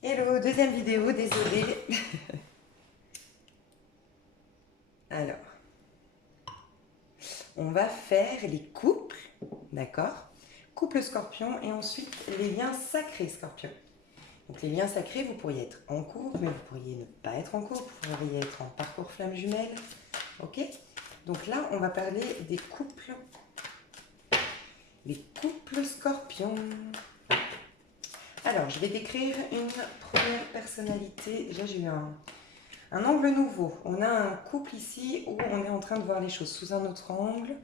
Hello, deuxième vidéo, désolée. Alors, on va faire les couples, d'accord? Couple scorpion et ensuite les liens sacrés scorpion. Donc les liens sacrés, vous pourriez être en couple, mais vous pourriez ne pas être en couple, vous pourriez être en parcours flamme jumelle, ok? Donc là, on va parler des couples. Les couples scorpions. Alors, je vais décrire une première personnalité. Déjà, j'ai eu un angle nouveau. On a un couple ici où on est en train de voir les choses sous un autre angle.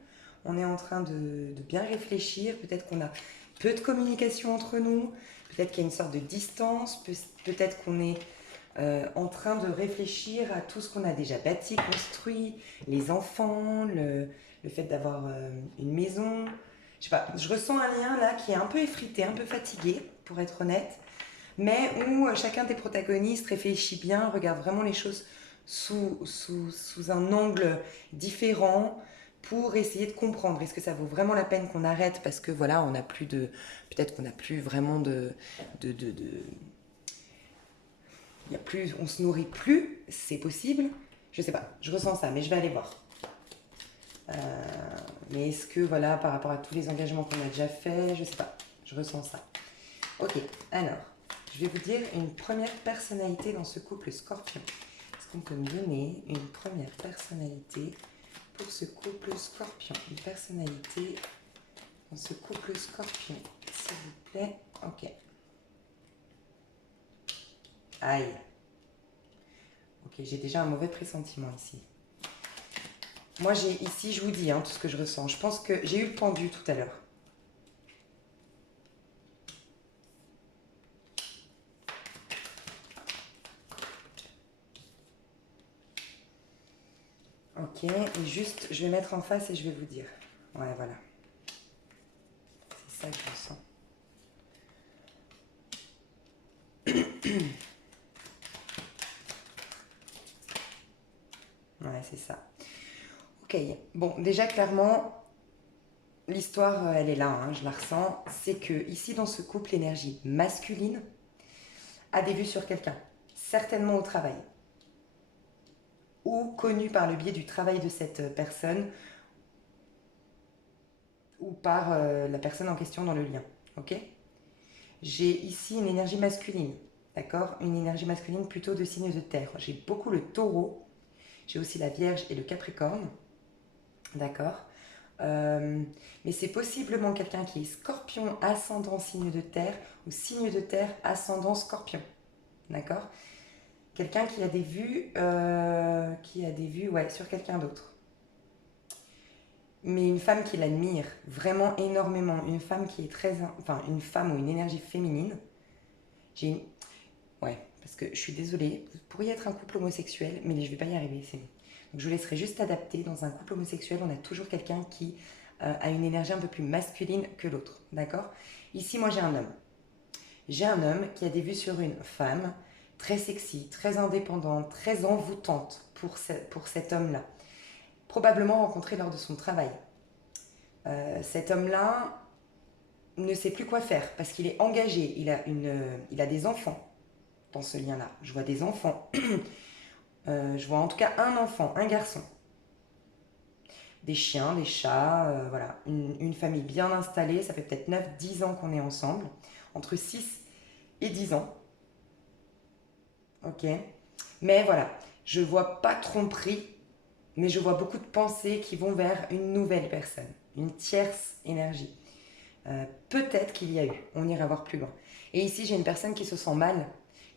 On est en train de bien réfléchir. Peut-être qu'on a peu de communication entre nous. Peut-être qu'il y a une sorte de distance. Peut-être qu'on est en train de réfléchir à tout ce qu'on a déjà bâti, construit, les enfants, le fait d'avoir une maison. Je sais pas, je ressens un lien là qui est un peu effrité, un peu fatigué, pour être honnête, mais où chacun des protagonistes réfléchit bien, regarde vraiment les choses sous un angle différent pour essayer de comprendre. Est-ce que ça vaut vraiment la peine qu'on arrête parce que voilà, on n'a plus de, peut-être qu'on n'a plus vraiment de y a plus, on se nourrit plus, c'est possible. Je sais pas, je ressens ça, mais je vais aller voir. Euh, mais est-ce que voilà, par rapport à tous les engagements qu'on a déjà faits, je sais pas, je ressens ça. Ok, alors, je vais vous dire une première personnalité dans ce couple scorpion. Est-ce qu'on peut me donner une première personnalité pour ce couple scorpion? Une personnalité dans ce couple scorpion, s'il vous plaît. Ok. Aïe. Ok, j'ai déjà un mauvais pressentiment ici. Moi, j'ai ici, je vous dis tout ce que je ressens. Je pense que j'ai eu le pendu tout à l'heure. Ok, et juste, je vais mettre en face et je vais vous dire. Ouais, voilà. C'est ça que je ressens. Ouais, c'est ça. Ok, bon, déjà, clairement, l'histoire, elle est là, je la ressens. C'est que ici, dans ce couple, l'énergie masculine a des vues sur quelqu'un, certainement au travail, ou connue par le biais du travail de cette personne, ou par la personne en question dans le lien. Ok? J'ai ici une énergie masculine, d'accord? Une énergie masculine plutôt de signe de terre. J'ai beaucoup le taureau, j'ai aussi la vierge et le capricorne, d'accord? Euh, mais c'est possiblement quelqu'un qui est scorpion ascendant signe de terre ou signe de terre ascendant scorpion, d'accord? Quelqu'un qui a des vues ouais, sur quelqu'un d'autre. Mais une femme qui l'admire vraiment énormément, une femme qui est très, enfin une femme ou une énergie féminine. J'ai une, ouais, parce que je suis désolée, vous pourriez être un couple homosexuel, mais je ne vais pas y arriver, c'est bon. Donc je vous laisserai juste adapter. Dans un couple homosexuel, on a toujours quelqu'un qui a une énergie un peu plus masculine que l'autre, d'accord? Ici, moi, j'ai un homme. J'ai un homme qui a des vues sur une femme très sexy, très indépendante, très envoûtante pour cet homme-là. Probablement rencontré lors de son travail. Cet homme-là ne sait plus quoi faire parce qu'il est engagé, il a des enfants dans ce lien-là. Je vois des enfants. Je vois en tout cas un enfant, un garçon. Des chiens, des chats, voilà. Une famille bien installée. Ça fait peut-être 9, 10 ans qu'on est ensemble. Entre 6 et 10 ans. Ok. Mais voilà, je vois pas tromperie, mais je vois beaucoup de pensées qui vont vers une nouvelle personne, une tierce énergie. Peut-être qu'il y a eu, on ira voir plus loin. Et ici, j'ai une personne qui se sent mal,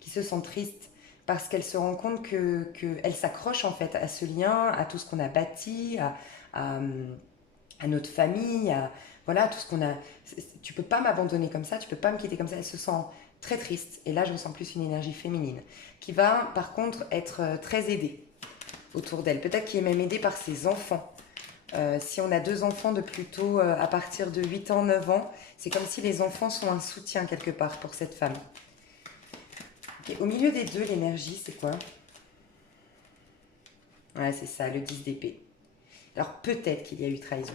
qui se sent triste, parce qu'elle se rend compte qu'elle s'accroche en fait à ce lien, à tout ce qu'on a bâti, à, à notre famille, à voilà, tout ce qu'on a. Tu peux pas m'abandonner comme ça, tu peux pas me quitter comme ça. Elle se sent très triste. Et là, je ressens plus une énergie féminine, qui va par contre être très aidée autour d'elle. Peut-être qu'elle est même aidée par ses enfants. Si on a deux enfants de plutôt à partir de 8 ans, 9 ans, c'est comme si les enfants sont un soutien quelque part pour cette femme. Okay. Au milieu des deux, l'énergie, c'est quoi? Ouais, c'est ça, le 10 d'épée. Alors peut-être qu'il y a eu trahison.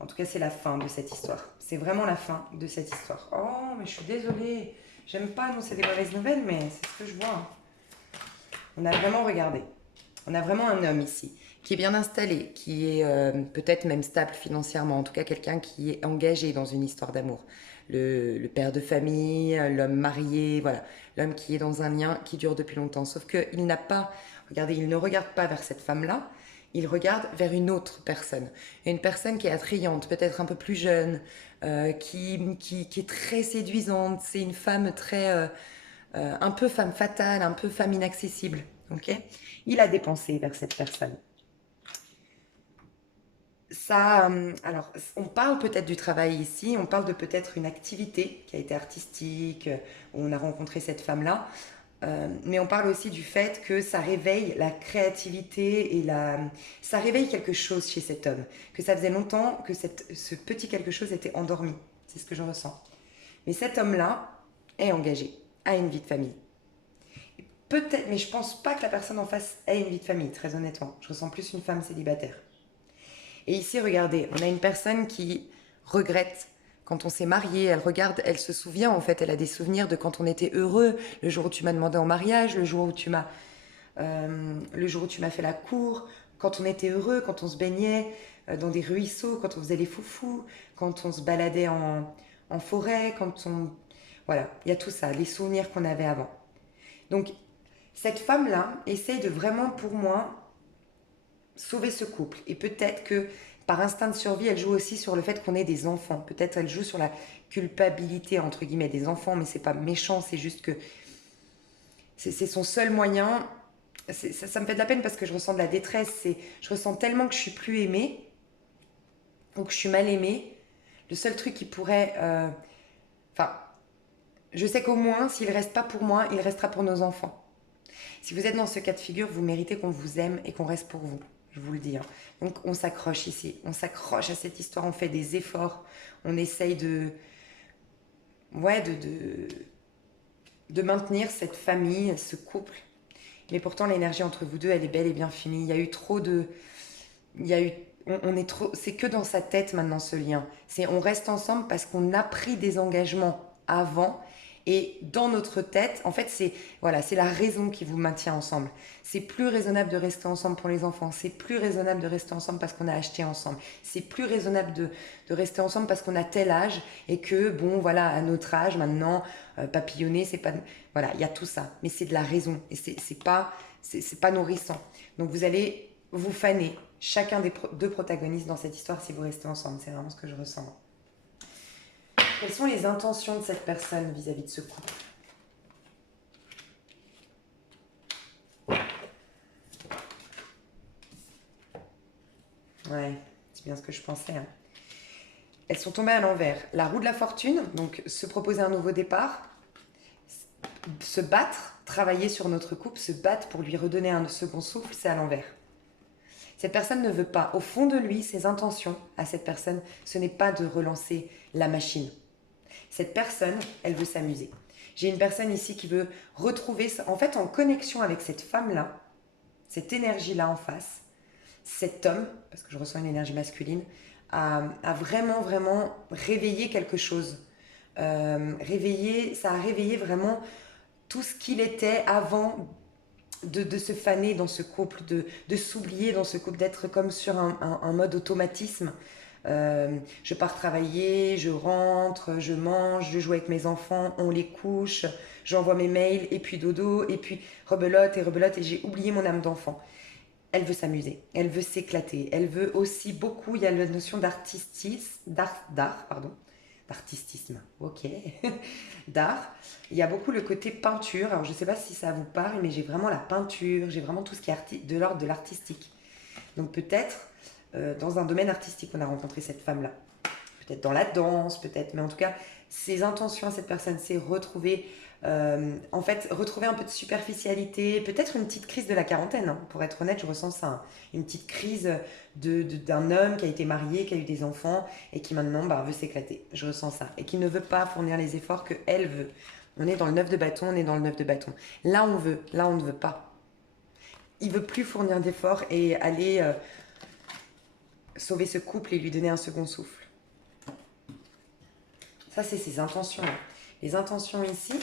En tout cas, c'est la fin de cette histoire. C'est vraiment la fin de cette histoire. Oh, mais je suis désolée. J'aime pas annoncer des mauvaises nouvelles, mais c'est ce que je vois. Hein. On a vraiment regardé. On a vraiment un homme ici qui est bien installé, qui est peut-être même stable financièrement, en tout cas quelqu'un qui est engagé dans une histoire d'amour. Le père de famille, l'homme marié, voilà, l'homme qui est dans un lien qui dure depuis longtemps. Sauf qu'il n'a pas, regardez, il ne regarde pas vers cette femme-là, il regarde vers une autre personne. Une personne qui est attrayante, peut-être un peu plus jeune, qui est très séduisante. C'est une femme très, un peu femme fatale, un peu femme inaccessible. Ok. Il a dépensé vers cette personne. Ça, on parle peut-être du travail ici, on parle de peut-être une activité qui a été artistique, où on a rencontré cette femme-là, mais on parle aussi du fait que ça réveille la créativité ça réveille quelque chose chez cet homme, que ça faisait longtemps que ce petit quelque chose était endormi. C'est ce que je ressens. Mais cet homme-là est engagé, a une vie de famille. Peut-être, mais je pense pas que la personne en face ait une vie de famille, très honnêtement. Je ressens plus une femme célibataire. Et ici, regardez, on a une personne qui regrette quand on s'est marié, elle regarde, elle se souvient en fait, elle a des souvenirs de quand on était heureux, le jour où tu m'as demandé en mariage, le jour où tu m'as fait la cour, quand on était heureux, quand on se baignait dans des ruisseaux, quand on faisait les foufous, quand on se baladait en forêt, voilà, il y a tout ça, les souvenirs qu'on avait avant. Donc, cette femme-là essaye de vraiment, pour moi, sauver ce couple. Et peut-être que par instinct de survie, elle joue aussi sur le fait qu'on ait des enfants. Peut-être elle joue sur la culpabilité, entre guillemets, des enfants, mais c'est pas méchant, c'est juste que c'est son seul moyen. Ça me fait de la peine parce que je ressens de la détresse. Je ressens tellement que je suis plus aimée, ou que je suis mal aimée. Le seul truc qui pourrait... Enfin, je sais qu'au moins, s'il reste pas pour moi, il restera pour nos enfants. Si vous êtes dans ce cas de figure, vous méritez qu'on vous aime et qu'on reste pour vous. Je vous le dis. Hein. Donc on s'accroche ici. On s'accroche à cette histoire. On fait des efforts. On essaye ouais, de maintenir cette famille, ce couple. Mais pourtant, l'énergie entre vous deux, elle est belle et bien finie. Il y a eu trop de... Il y a eu... On est trop... C'est que dans sa tête maintenant ce lien. On reste ensemble parce qu'on a pris des engagements avant. Et dans notre tête, en fait, c'est la raison qui vous maintient ensemble. C'est plus raisonnable de rester ensemble pour les enfants. C'est plus raisonnable de rester ensemble parce qu'on a acheté ensemble. C'est plus raisonnable de rester ensemble parce qu'on a tel âge et que, bon, voilà, à notre âge maintenant, papillonner, c'est pas... Voilà, il y a tout ça. Mais c'est de la raison. Et c'est pas nourrissant. Donc vous allez vous faner chacun des deux protagonistes dans cette histoire si vous restez ensemble. C'est vraiment ce que je ressens. Quelles sont les intentions de cette personne vis-à-vis de ce couple? Ouais, c'est bien ce que je pensais. Hein. Elles sont tombées à l'envers. La roue de la fortune, donc se proposer un nouveau départ, se battre, travailler sur notre couple, se battre pour lui redonner un second souffle, c'est à l'envers. Cette personne ne veut pas, au fond de lui, ses intentions à cette personne, ce n'est pas de relancer la machine. Cette personne, elle veut s'amuser. J'ai une personne ici qui veut retrouver, en fait, en connexion avec cette femme-là, cette énergie-là en face, cet homme, parce que je ressens une énergie masculine, a vraiment, vraiment réveillé quelque chose. Ça a réveillé vraiment tout ce qu'il était avant de se faner dans ce couple, de s'oublier dans ce couple, d'être comme sur un mode automatisme. Je pars travailler, je rentre, je mange, je joue avec mes enfants, on les couche, j'envoie mes mails, et puis dodo, et puis rebelote, et j'ai oublié mon âme d'enfant. Elle veut s'amuser, elle veut s'éclater, elle veut aussi beaucoup, il y a la notion d'artistisme, ok, d'art. Il y a beaucoup le côté peinture, alors je ne sais pas si ça vous parle, mais j'ai vraiment la peinture, j'ai vraiment tout ce qui est de l'ordre de l'artistique. Donc peut-être dans un domaine artistique on a rencontré cette femme-là. Peut-être dans la danse, peut-être, mais en tout cas, ses intentions à cette personne, c'est retrouver, retrouver un peu de superficialité, peut-être une petite crise de la quarantaine, hein. Pour être honnête, je ressens ça, hein. Une petite crise d'un homme qui a été marié, qui a eu des enfants, et qui maintenant veut s'éclater. Je ressens ça. Et qui ne veut pas fournir les efforts qu'elle veut. On est dans le 9 de bâton, on est dans le 9 de bâton. Là, on veut, là, on ne veut pas. Il veut plus fournir d'efforts et aller sauver ce couple et lui donner un second souffle. Ça, c'est ses intentions. Les intentions ici,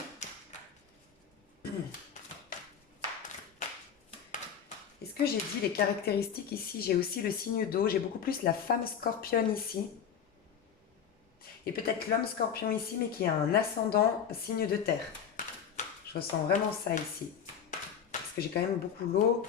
que j'ai dit les caractéristiques ici? J'ai aussi le signe d'eau, j'ai beaucoup plus la femme scorpion ici. Et peut-être l'homme scorpion ici, mais qui a un ascendant signe de terre. Je ressens vraiment ça ici. Parce que j'ai quand même beaucoup l'eau.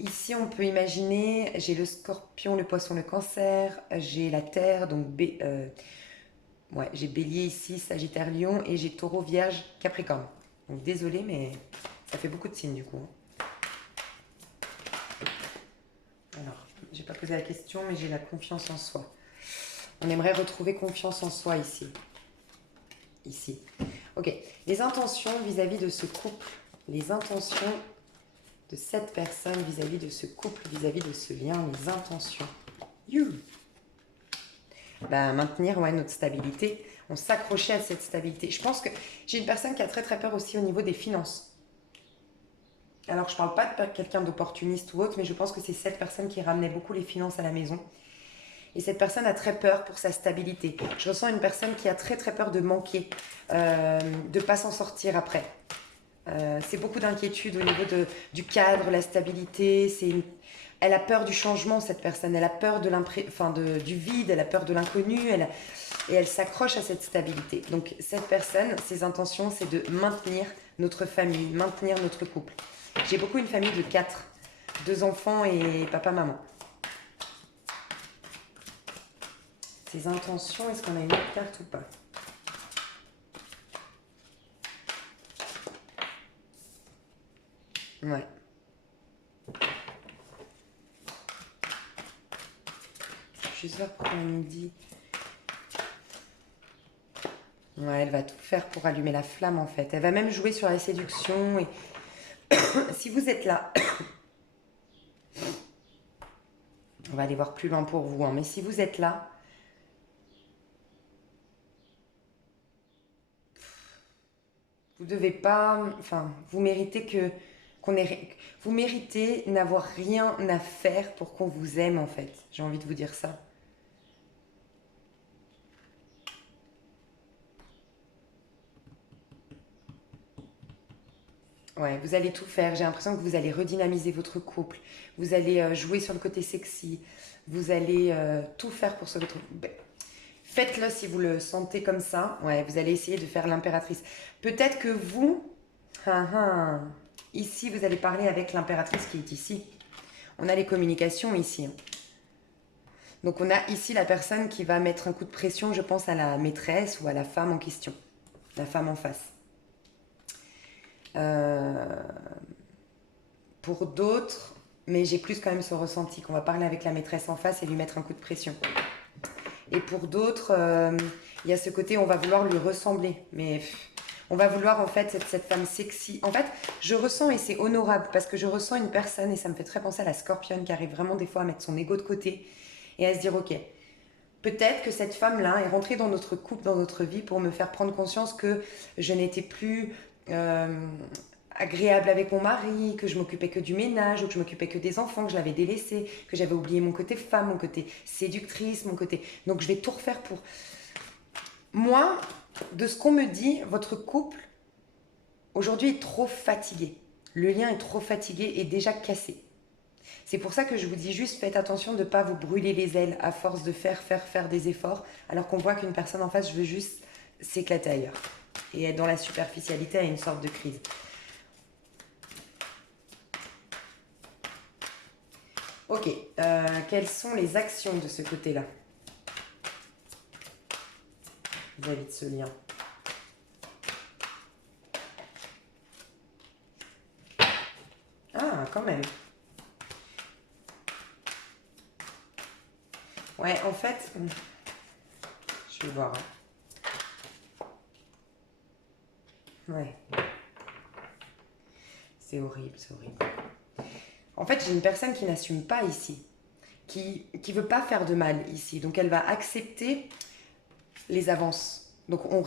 Ici, on peut imaginer, j'ai le scorpion, le poisson, le cancer. J'ai la terre, donc ouais, j'ai bélier ici, sagittaire, lion. Et j'ai taureau, vierge, capricorne. Donc désolé, mais ça fait beaucoup de signes du coup. Alors, j'ai pas posé la question, mais j'ai la confiance en soi. On aimerait retrouver confiance en soi ici. Ici. Ok. Les intentions vis-à-vis de ce couple. Les intentions de cette personne vis-à-vis de ce couple, vis-à-vis de ce lien. Les intentions. Ben, maintenir notre stabilité. On s'accrochait à cette stabilité. Je pense que j'ai une personne qui a très très peur aussi au niveau des finances. Alors, je ne parle pas de quelqu'un d'opportuniste ou autre, mais je pense que c'est cette personne qui ramenait beaucoup les finances à la maison. Et cette personne a très peur pour sa stabilité. Je ressens une personne qui a très très peur de manquer, de ne pas s'en sortir après. C'est beaucoup d'inquiétude au niveau du cadre, la stabilité. Elle a peur du changement, cette personne. Elle a peur du vide, elle a peur de l'inconnu. Et elle s'accroche à cette stabilité. Donc cette personne, ses intentions, c'est de maintenir notre famille, maintenir notre couple. J'ai beaucoup une famille de 4, 2 enfants et papa-maman. Ses intentions, est-ce qu'on a une autre carte ou pas? Ouais. Juste voir pourquoi on me dit. Ouais, elle va tout faire pour allumer la flamme en fait. Elle va même jouer sur la séduction. Et si vous êtes là, on va aller voir plus loin pour vous, hein, mais si vous êtes là, vous devez pas, enfin, vous méritez vous méritez n'avoir rien à faire pour qu'on vous aime en fait. J'ai envie de vous dire ça. Ouais, vous allez tout faire. J'ai l'impression que vous allez redynamiser votre couple. Vous allez jouer sur le côté sexy. Vous allez tout faire pour ce votre. Faites-le si vous le sentez comme ça. Ouais, vous allez essayer de faire l'impératrice. Peut-être que vous, ici, vous allez parler avec l'impératrice qui est ici. On a les communications ici. Donc on a ici la personne qui va mettre un coup de pression, je pense, à la maîtresse ou à la femme en question. La femme en face. Pour d'autres, mais j'ai plus quand même ce ressenti qu'on va parler avec la maîtresse en face et lui mettre un coup de pression. Et pour d'autres, il y a ce côté, on va vouloir lui ressembler. Mais on va vouloir en fait cette femme sexy. En fait, je ressens, et c'est honorable, parce que je ressens une personne, et ça me fait très penser à la scorpionne qui arrive vraiment des fois à mettre son ego de côté et à se dire, ok, peut-être que cette femme-là est rentrée dans notre couple, dans notre vie, pour me faire prendre conscience que je n'étais plus agréable avec mon mari, que je m'occupais que du ménage, ou que je m'occupais que des enfants, que je l'avais délaissé, que j'avais oublié mon côté femme, mon côté séductrice, mon côté... Donc je vais tout refaire pour... Moi, de ce qu'on me dit, votre couple, aujourd'hui, est trop fatigué. Le lien est trop fatigué et déjà cassé. C'est pour ça que je vous dis juste, faites attention de ne pas vous brûler les ailes à force de faire des efforts, alors qu'on voit qu'une personne en face veut juste s'éclater ailleurs. Et être dans la superficialité à une sorte de crise. Ok, quelles sont les actions de ce côté-là vis-à-vis de ce lien? Ah, quand même. Ouais, en fait, je vais voir. Ouais. C'est horrible, c'est horrible. En fait, j'ai une personne qui n'assume pas ici, qui veut pas faire de mal ici. Donc, elle va accepter les avances. Donc, on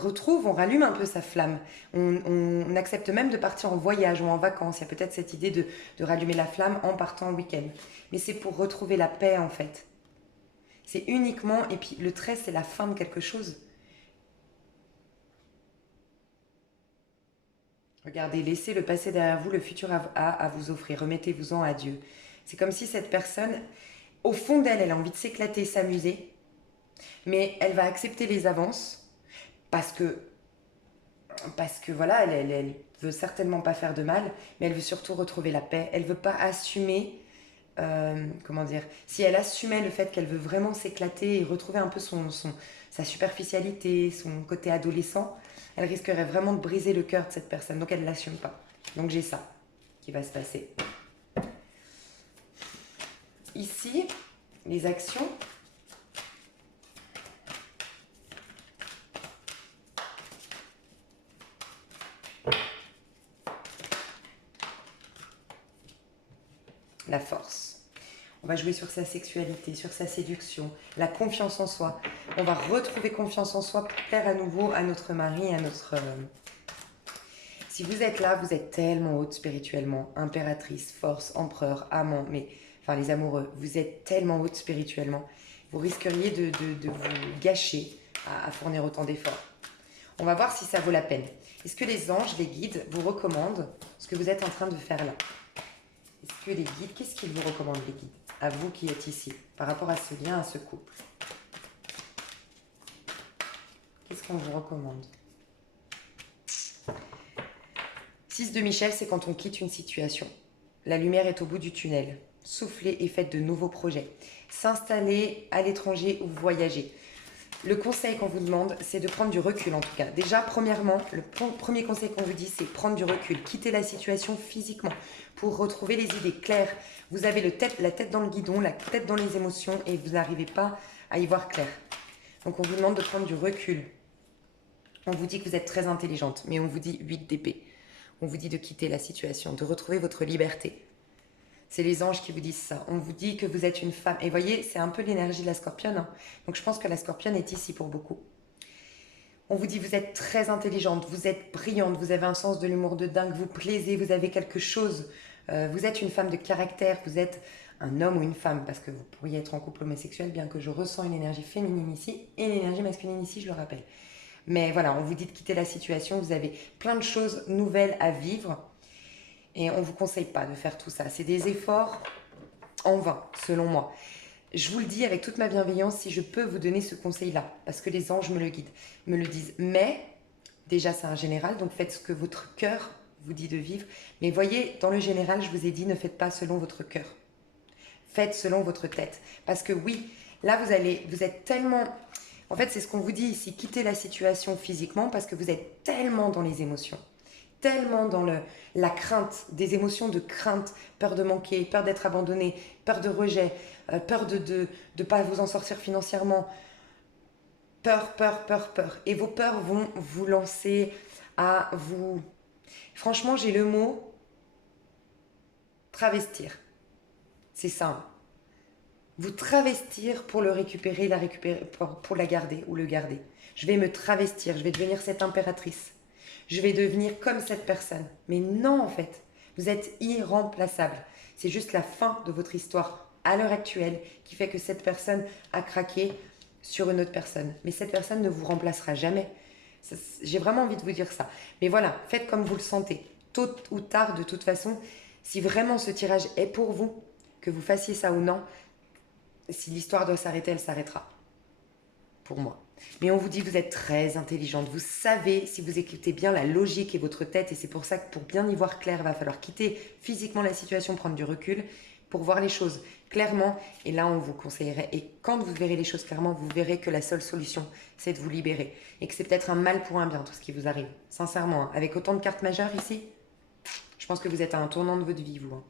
rallume un peu sa flamme. On accepte même de partir en voyage ou en vacances. Il y a peut-être cette idée de rallumer la flamme en partant en week-end. Mais c'est pour retrouver la paix, en fait. C'est uniquement... Et puis, le trait, c'est la fin de quelque chose. Regardez, laissez le passé derrière vous, le futur à vous offrir. Remettez-vous-en à Dieu. C'est comme si cette personne, au fond d'elle, elle a envie de s'éclater, s'amuser, mais elle va accepter les avances parce que, voilà, elle veut certainement pas faire de mal, mais elle veut surtout retrouver la paix. Elle veut pas assumer, comment dire, si elle assumait le fait qu'elle veut vraiment s'éclater et retrouver un peu sa superficialité, son côté adolescent, elle risquerait vraiment de briser le cœur de cette personne. Donc elle ne l'assume pas. Donc j'ai ça qui va se passer. Ici, les actions. La force. On va jouer sur sa sexualité, sur sa séduction, la confiance en soi. On va retrouver confiance en soi pour plaire à nouveau à notre mari, à notre... Si vous êtes là, vous êtes tellement haute spirituellement, impératrice, force, empereur, amant, mais enfin les amoureux, vous êtes tellement haute spirituellement, vous risqueriez de vous gâcher à fournir autant d'efforts. On va voir si ça vaut la peine. Est-ce que les anges, les guides, vous recommandent ce que vous êtes en train de faire là? Est-ce que les guides, qu'est-ce qu'ils vous recommandent les guides? À vous qui êtes ici, par rapport à ce lien, à ce couple. Qu'est-ce qu'on vous recommande? 6 de Michel, c'est quand on quitte une situation. La lumière est au bout du tunnel. Soufflez et faites de nouveaux projets. S'installer à l'étranger ou voyager. Le conseil qu'on vous demande, c'est de prendre du recul en tout cas. Déjà, premièrement, le premier conseil qu'on vous dit, c'est prendre du recul. Quitter la situation physiquement pour retrouver les idées claires. Vous avez la tête dans le guidon, la tête dans les émotions et vous n'arrivez pas à y voir clair. Donc on vous demande de prendre du recul. On vous dit que vous êtes très intelligente, mais on vous dit 8 d'épée. On vous dit de quitter la situation, de retrouver votre liberté. C'est les anges qui vous disent ça. On vous dit que vous êtes une femme. Et voyez, c'est un peu l'énergie de la scorpionne. Hein. Donc je pense que la scorpionne est ici pour beaucoup. On vous dit vous êtes très intelligente, vous êtes brillante, vous avez un sens de l'humour de dingue, vous plaisez, vous avez quelque chose. Vous êtes une femme de caractère, vous êtes un homme ou une femme, parce que vous pourriez être en couple homosexuel, bien que je ressens une énergie féminine ici et une énergie masculine ici, je le rappelle. Mais voilà, on vous dit de quitter la situation, vous avez plein de choses nouvelles à vivre et on ne vous conseille pas de faire tout ça. C'est des efforts en vain, selon moi. Je vous le dis avec toute ma bienveillance si je peux vous donner ce conseil-là, parce que les anges me le disent. Mais, déjà c'est un général, donc faites ce que votre cœur vous dit de vivre. Mais voyez, dans le général, je vous ai dit, ne faites pas selon votre cœur. Faites selon votre tête. Parce que oui, là vous êtes tellement... En fait, c'est ce qu'on vous dit ici, quittez la situation physiquement parce que vous êtes tellement dans les émotions, tellement dans la crainte, des émotions de crainte, peur de manquer, peur d'être abandonné, peur de rejet, peur de ne pas vous en sortir financièrement, peur. Et vos peurs vont vous lancer à vous... Franchement, j'ai le mot travestir. C'est ça. Hein. Vous travestir pour le récupérer, pour la garder ou le garder. Je vais me travestir, je vais devenir cette impératrice. Je vais devenir comme cette personne. Mais non, en fait, vous êtes irremplaçable. C'est juste la fin de votre histoire à l'heure actuelle qui fait que cette personne a craqué sur une autre personne. Mais cette personne ne vous remplacera jamais. J'ai vraiment envie de vous dire ça. Mais voilà, faites comme vous le sentez. Tôt ou tard, de toute façon, si vraiment ce tirage est pour vous, que vous fassiez ça ou non, si l'histoire doit s'arrêter, elle s'arrêtera. Pour moi. Mais on vous dit que vous êtes très intelligente. Vous savez, si vous écoutez bien la logique et votre tête, et c'est pour ça que pour bien y voir clair, il va falloir quitter physiquement la situation, prendre du recul, pour voir les choses clairement. Et là, on vous conseillerait, et quand vous verrez les choses clairement, vous verrez que la seule solution, c'est de vous libérer. Et que c'est peut-être un mal pour un bien, tout ce qui vous arrive. Sincèrement, hein. Avec autant de cartes majeures ici, je pense que vous êtes à un tournant de votre vie, vous. Hein.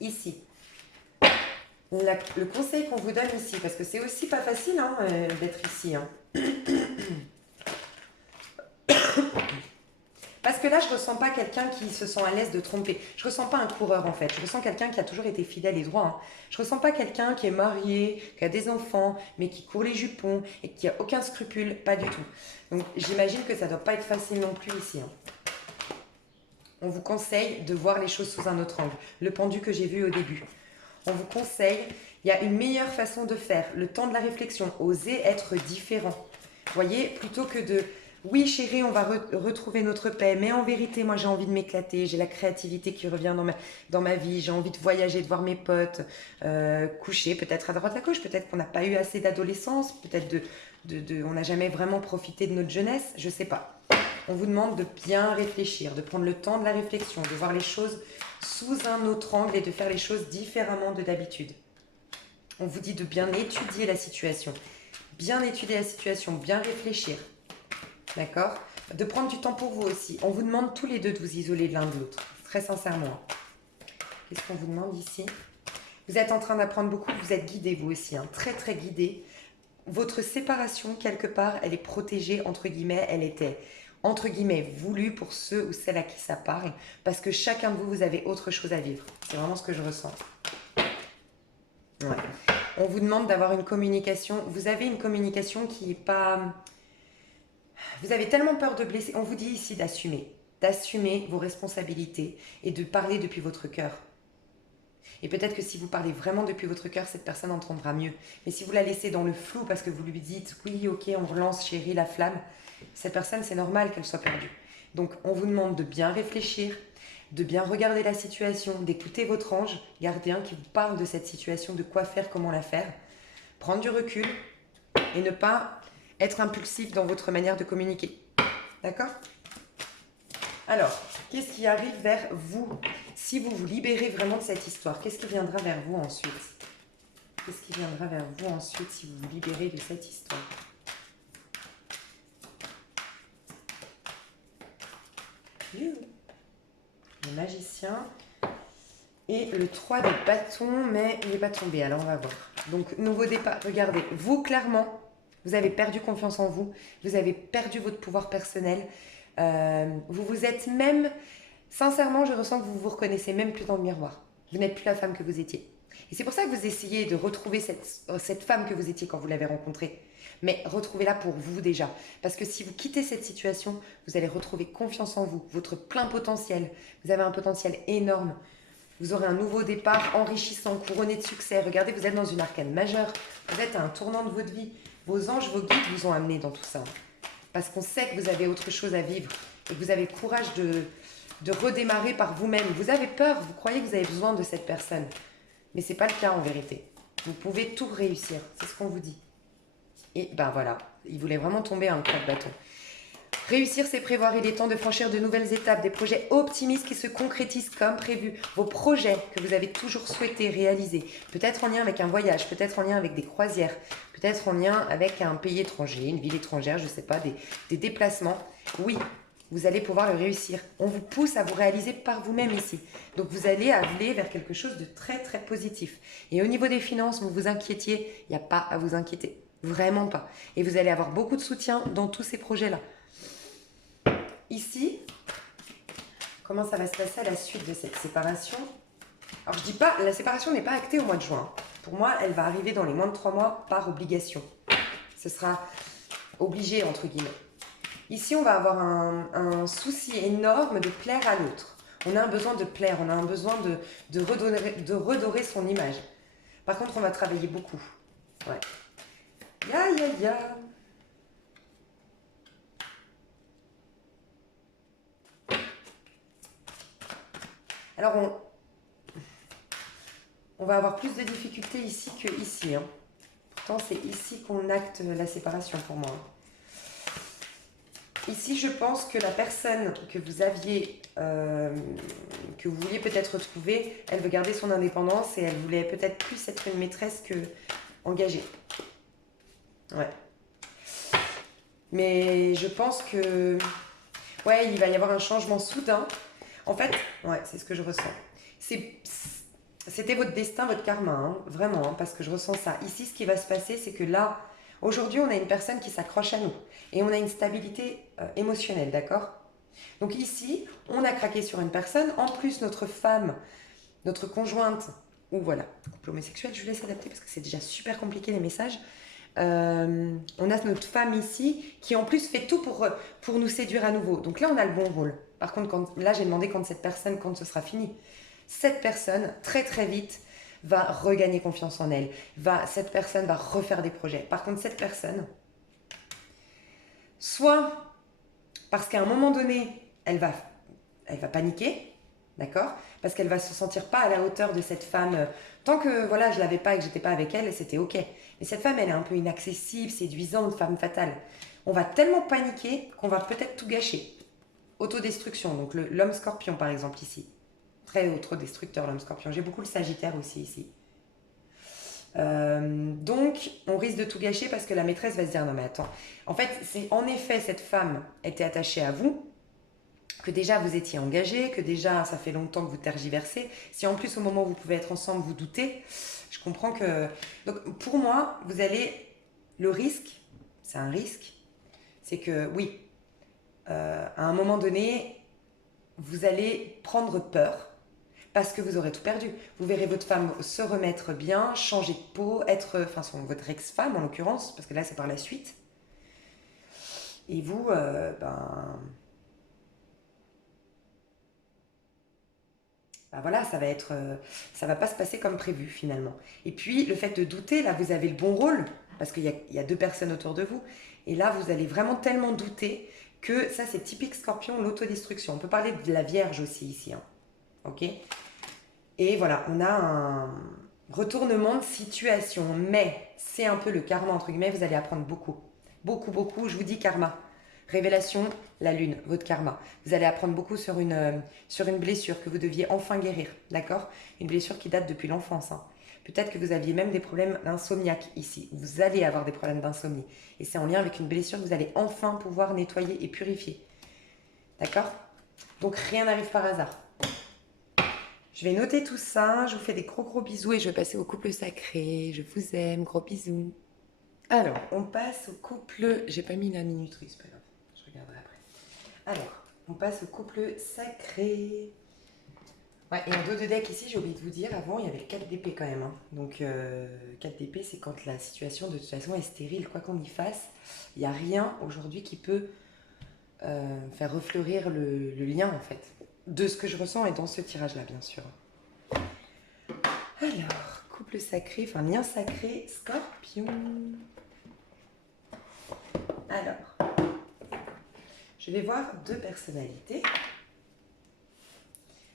Ici. Le conseil qu'on vous donne ici, parce que c'est aussi pas facile hein, d'être ici. Hein. Parce que là, je ressens pas quelqu'un qui se sent à l'aise de tromper. Je ressens pas un coureur en fait. Je ressens quelqu'un qui a toujours été fidèle et droit. Hein. Je ressens pas quelqu'un qui est marié, qui a des enfants, mais qui court les jupons et qui a aucun scrupule. Pas du tout. Donc j'imagine que ça doit pas être facile non plus ici. Hein. On vous conseille de voir les choses sous un autre angle. Le pendu que j'ai vu au début. On vous conseille, il y a une meilleure façon de faire, le temps de la réflexion, oser être différent. Vous voyez, plutôt que de Oui, chérie, on va retrouver notre paix, mais en vérité, moi, j'ai envie de m'éclater, j'ai la créativité qui revient dans ma vie, j'ai envie de voyager, de voir mes potes, coucher peut-être à droite à gauche, peut-être qu'on n'a pas eu assez d'adolescence, peut-être on n'a jamais vraiment profité de notre jeunesse, je sais pas. On vous demande de bien réfléchir, de prendre le temps de la réflexion, de voir les choses sous un autre angle et de faire les choses différemment de d'habitude. On vous dit de bien étudier la situation, bien réfléchir. D'accord? De prendre du temps pour vous aussi. On vous demande tous les deux de vous isoler l'un de l'autre. Très sincèrement. Qu'est-ce qu'on vous demande ici? Vous êtes en train d'apprendre beaucoup. Vous êtes guidé vous aussi. Hein, très très guidé. Votre séparation, quelque part, elle est protégée, entre guillemets. Elle était, entre guillemets, voulue pour ceux ou celles à qui ça parle. Parce que chacun de vous, vous avez autre chose à vivre. C'est vraiment ce que je ressens. Ouais. On vous demande d'avoir une communication. Vous avez une communication qui n'est pas... Vous avez tellement peur de blesser. On vous dit ici d'assumer vos responsabilités et de parler depuis votre cœur. Et peut-être que si vous parlez vraiment depuis votre cœur, cette personne entendra mieux. Mais si vous la laissez dans le flou parce que vous lui dites oui, ok, on relance chérie la flamme, cette personne, c'est normal qu'elle soit perdue. Donc on vous demande de bien réfléchir, de bien regarder la situation, d'écouter votre ange gardien qui vous parle de cette situation, de quoi faire, comment la faire, prendre du recul et ne pas être impulsif dans votre manière de communiquer. D'accord? Alors, qu'est-ce qui arrive vers vous si vous vous libérez vraiment de cette histoire? Qu'est-ce qui viendra vers vous ensuite? Qu'est-ce qui viendra vers vous ensuite si vous vous libérez de cette histoire? Le magicien et le 3 de bâton, mais il n'est pas tombé, alors on va voir. Donc, nouveau départ, regardez, vous clairement, vous avez perdu confiance en vous, vous avez perdu votre pouvoir personnel, vous vous êtes même, sincèrement, je ressens que vous vous reconnaissez même plus dans le miroir. Vous n'êtes plus la femme que vous étiez. Et c'est pour ça que vous essayez de retrouver cette femme que vous étiez quand vous l'avez rencontrée. Mais retrouvez-la pour vous déjà. Parce que si vous quittez cette situation, vous allez retrouver confiance en vous, votre plein potentiel. Vous avez un potentiel énorme. Vous aurez un nouveau départ enrichissant, couronné de succès. Regardez, vous êtes dans une arcane majeure. Vous êtes à un tournant de votre vie. Vos anges, vos guides vous ont amené dans tout ça. Parce qu'on sait que vous avez autre chose à vivre et que vous avez le courage de redémarrer par vous-même. Vous avez peur, vous croyez que vous avez besoin de cette personne. Mais ce n'est pas le cas en vérité. Vous pouvez tout réussir, c'est ce qu'on vous dit. Et ben voilà, il voulait vraiment tomber un 3 de bâton. Réussir, c'est prévoir. Il est temps de franchir de nouvelles étapes, des projets optimistes qui se concrétisent comme prévu. Vos projets que vous avez toujours souhaité réaliser, peut-être en lien avec un voyage, peut-être en lien avec des croisières, peut-être en lien avec un pays étranger, une ville étrangère, je ne sais pas, des déplacements. Oui, vous allez pouvoir le réussir. On vous pousse à vous réaliser par vous-même ici. Donc vous allez aller vers quelque chose de très très positif. Et au niveau des finances, vous vous inquiétiez, il n'y a pas à vous inquiéter. Vraiment pas. Et vous allez avoir beaucoup de soutien dans tous ces projets-là. Ici, comment ça va se passer à la suite de cette séparation? Alors je dis pas, la séparation n'est pas actée au mois de juin. Pour moi, elle va arriver dans les moins de 3 mois par obligation. Ce sera obligé entre guillemets. Ici, on va avoir un souci énorme de plaire à l'autre. On a un besoin de plaire, on a un besoin de redorer son image. Par contre, on va travailler beaucoup. Ouais. Ya. Alors, on va avoir plus de difficultés ici que ici. Hein. Pourtant, c'est ici qu'on acte la séparation pour moi. Ici, je pense que la personne que vous aviez, que vous vouliez peut-être retrouver, elle veut garder son indépendance et elle voulait peut-être plus être une maîtresse que engagée. Ouais. Mais je pense que... Ouais, il va y avoir un changement soudain. En fait, ouais, c'est ce que je ressens. C'était votre destin, votre karma, hein, vraiment, hein, parce que je ressens ça. Ici, ce qui va se passer, c'est que là, aujourd'hui, on a une personne qui s'accroche à nous et on a une stabilité émotionnelle, d'accord? Donc ici, on a craqué sur une personne. En plus, notre femme, notre conjointe, ou voilà, couple homosexuel, je vous laisse adapter parce que c'est déjà super compliqué les messages. On a notre femme ici qui en plus fait tout pour nous séduire à nouveau. Donc là, on a le bon rôle. Par contre, là, j'ai demandé quand ce sera fini. Cette personne, très très vite, va regagner confiance en elle. Cette personne va refaire des projets. Par contre, cette personne, soit Parce qu'à un moment donné, elle va paniquer, d'accord? Parce qu'elle va se sentir pas à la hauteur de cette femme. Tant que voilà, je l'avais pas et que j'étais pas avec elle, c'était ok. Mais cette femme, elle est un peu inaccessible, séduisante, femme fatale. On va tellement paniquer qu'on va peut-être tout gâcher. Autodestruction, donc l'homme scorpion par exemple ici. Très autodestructeur l'homme scorpion. J'ai beaucoup le sagittaire aussi ici. Donc, on risque de tout gâcher parce que la maîtresse va se dire non mais attends. En fait, c'est en effet cette femme était attachée à vous, que déjà vous étiez engagé, que déjà ça fait longtemps que vous tergiversez. Si en plus au moment où vous pouvez être ensemble vous doutez, je comprends que. Donc pour moi, vous allez le risque, c'est un risque, c'est que oui, à un moment donné, vous allez prendre peur parce que vous aurez tout perdu. Vous verrez votre femme se remettre bien, changer de peau, être, enfin votre ex-femme en l'occurrence, parce que là c'est par la suite. Et vous, voilà, ça va pas se passer comme prévu finalement. Et puis le fait de douter, là vous avez le bon rôle, parce qu'il y a deux personnes autour de vous. Et là vous allez vraiment tellement douter que ça c'est typique scorpion, l'autodestruction. On peut parler de la Vierge aussi ici, hein. Ok. Et voilà, on a un retournement de situation, mais c'est un peu le karma, entre guillemets, vous allez apprendre beaucoup. Beaucoup, beaucoup, je vous dis karma. Révélation, la lune, votre karma. Vous allez apprendre beaucoup sur une blessure que vous deviez enfin guérir, d'accord? Une blessure qui date depuis l'enfance, hein. Peut-être que vous aviez même des problèmes d'insomniaque ici. Vous allez avoir des problèmes d'insomnie. Et c'est en lien avec une blessure que vous allez enfin pouvoir nettoyer et purifier. D'accord? Donc rien n'arrive par hasard. Je vais noter tout ça, je vous fais des gros gros bisous et je vais passer au couple sacré. Je vous aime, gros bisous. Alors, on passe au couple... J'ai pas mis la minuterie, c'est pas grave, je regarderai après. Alors, on passe au couple sacré. Ouais, et en dos de deck ici, j'ai oublié de vous dire, avant, il y avait le 4 d'épée quand même, hein. Donc, 4 d'épée, c'est quand la situation de toute façon est stérile, quoi qu'on y fasse. Il n'y a rien aujourd'hui qui peut faire refleurir le lien, en fait. De ce que je ressens et dans ce tirage-là, bien sûr. Alors, couple sacré, enfin lien sacré, scorpion. Alors, je vais voir deux personnalités.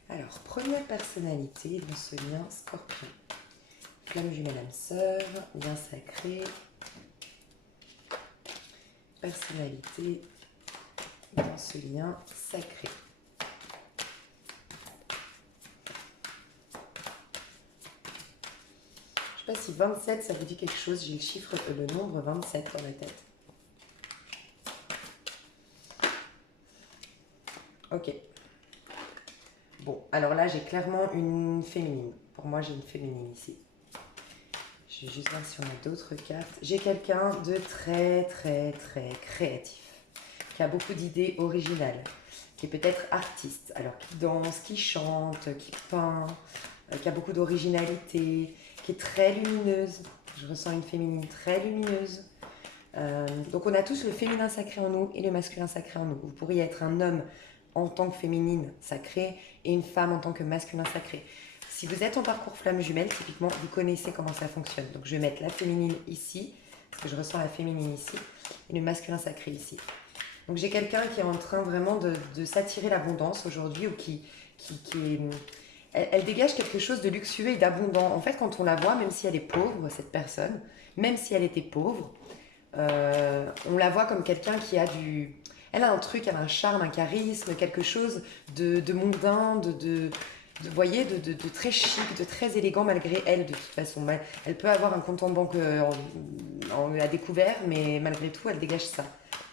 Alors, première personnalité dans ce lien scorpion. Flamme jumelle âme sœur, lien sacré. Personnalité dans ce lien sacré. Je ne sais pas si 27 ça vous dit quelque chose, j'ai le chiffre, le nombre 27 dans la tête. Ok. Bon, alors là j'ai clairement une féminine. Pour moi j'ai une féminine ici. Je vais juste voir si on a d'autres cartes. J'ai quelqu'un de très très très créatif, qui a beaucoup d'idées originales, qui est peut-être artiste, alors qui danse, qui chante, qui peint, qui a beaucoup d'originalité, qui est très lumineuse. Je ressens une féminine très lumineuse. Donc on a tous le féminin sacré en nous et le masculin sacré en nous. Vous pourriez être un homme en tant que féminine sacrée et une femme en tant que masculin sacré. Si vous êtes en parcours flamme jumelle, typiquement, vous connaissez comment ça fonctionne. Donc je vais mettre la féminine ici, parce que je ressens la féminine ici, et le masculin sacré ici. Donc j'ai quelqu'un qui est en train vraiment de s'attirer l'abondance aujourd'hui, ou qui est... Elle dégage quelque chose de luxueux et d'abondant. En fait, quand on la voit, même si elle est pauvre, cette personne, même si elle était pauvre, on la voit comme quelqu'un qui a du... Elle a un truc, elle a un charme, un charisme, quelque chose de mondain, vous voyez, de très chic, de très élégant malgré elle, de toute façon. Elle peut avoir un compte en banque à découvert, mais malgré tout, elle dégage ça.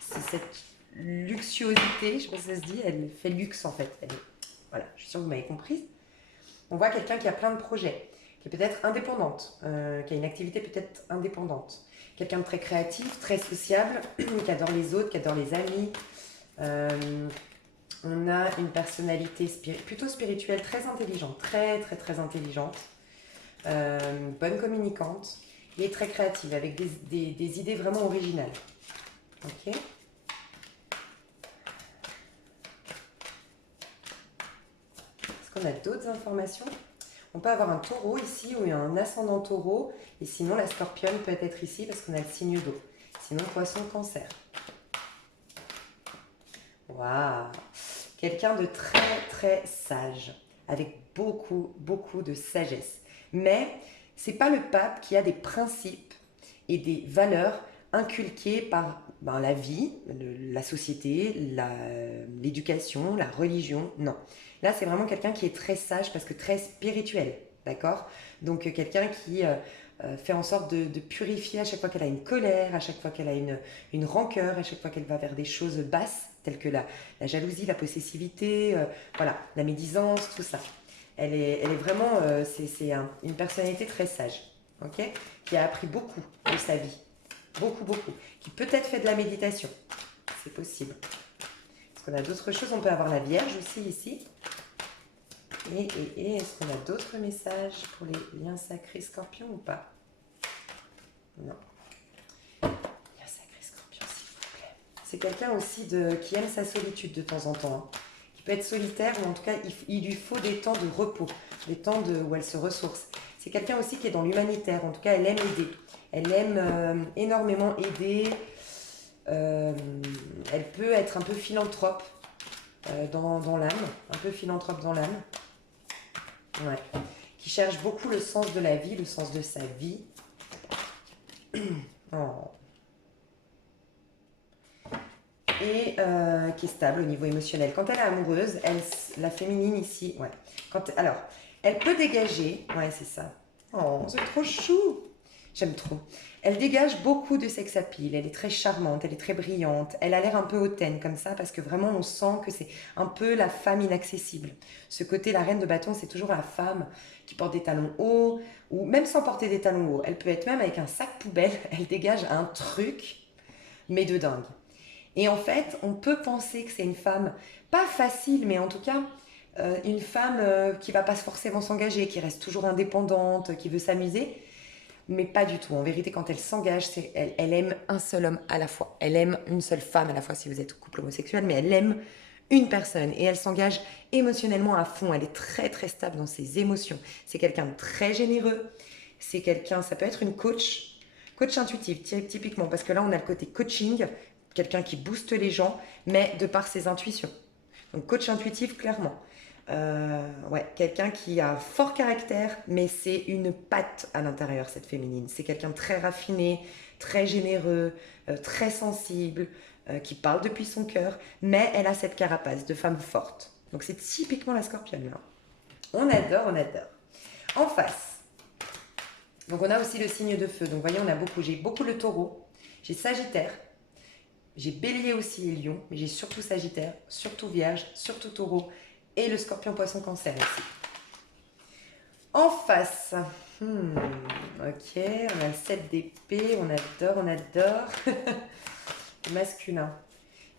C'est cette luxuosité, je ne sais pas si ça se dit, elle fait luxe en fait. Voilà, je suis sûre que vous m'avez comprise. On voit quelqu'un qui a plein de projets, qui est peut-être indépendante, qui a une activité peut-être indépendante. Quelqu'un de très créatif, très sociable, qui adore les autres, qui adore les amis. On a une personnalité plutôt spirituelle, très intelligente, très très très intelligente, bonne communicante et très créative, avec des idées vraiment originales. Ok. Est-ce qu'on a d'autres informations? On peut avoir un taureau ici ou un ascendant taureau, et sinon la scorpionne peut être ici parce qu'on a le signe d'eau. Sinon poisson, cancer. Bon, Waouh! Quelqu'un de très très sage, avec beaucoup beaucoup de sagesse. Mais c'est pas le pape qui a des principes et des valeurs inculquées par la vie, la société, l'éducation, la religion. Non. Là, c'est vraiment quelqu'un qui est très sage parce que très spirituel. D'accord? Donc, quelqu'un qui fait en sorte de purifier à chaque fois qu'elle a une colère, à chaque fois qu'elle a une rancœur, à chaque fois qu'elle va vers des choses basses, telles que la jalousie, la possessivité, voilà, la médisance, tout ça. Elle est vraiment, une personnalité très sage, ok, qui a appris beaucoup de sa vie, beaucoup, beaucoup, qui peut-être fait de la méditation, c'est possible. Est-ce qu'on a d'autres choses? On peut avoir la Vierge aussi ici. Et est-ce qu'on a d'autres messages pour les liens sacrés Scorpion ou pas? Non. Liens sacrés Scorpion, s'il vous plaît. C'est quelqu'un aussi qui aime sa solitude de temps en temps, hein. Qui peut être solitaire, mais en tout cas, il lui faut des temps de repos, des temps où elle se ressource. C'est quelqu'un aussi qui est dans l'humanitaire, en tout cas, elle aime aider. Elle aime énormément aider. Elle peut être un peu philanthrope dans l'âme, un peu philanthrope dans l'âme. Ouais. Qui cherche beaucoup le sens de la vie, le sens de sa vie. Oh. Et qui est stable au niveau émotionnel. Quand elle est amoureuse, la féminine ici, ouais. Alors, elle peut dégager, ouais, c'est ça. Oh, c'est trop chou. J'aime trop. Elle dégage beaucoup de sex appeal. Elle est très charmante, elle est très brillante. Elle a l'air un peu hautaine comme ça parce que vraiment on sent que c'est un peu la femme inaccessible. Ce côté, la reine de bâton, c'est toujours la femme qui porte des talons hauts ou même sans porter des talons hauts. Elle peut être même avec un sac poubelle. Elle dégage un truc, mais de dingue. Et en fait, on peut penser que c'est une femme pas facile, mais en tout cas une femme qui va pas forcément s'engager, qui reste toujours indépendante, qui veut s'amuser. Mais pas du tout. En vérité, quand elle s'engage, elle aime un seul homme à la fois. Elle aime une seule femme à la fois si vous êtes couple homosexuel, mais elle aime une personne et elle s'engage émotionnellement à fond. Elle est très très stable dans ses émotions. C'est quelqu'un de très généreux. C'est quelqu'un, ça peut être une coach intuitive typiquement, parce que là on a le côté coaching, quelqu'un qui booste les gens, mais de par ses intuitions. Donc coach intuitif clairement. Ouais, quelqu'un qui a fort caractère, mais c'est une patte à l'intérieur, cette féminine. C'est quelqu'un de très raffiné, très généreux, très sensible, qui parle depuis son cœur, mais elle a cette carapace de femme forte. Donc c'est typiquement la scorpionne là. On adore, on adore. En face, donc on a aussi le signe de feu. Donc vous voyez, j'ai beaucoup le taureau, j'ai Sagittaire, j'ai Bélier aussi et Lion, mais j'ai surtout Sagittaire, surtout Vierge, surtout Taureau, et le Scorpion, Poisson, Cancer ici. En face, ok, on a le 7 d'épée, on adore. Le masculin.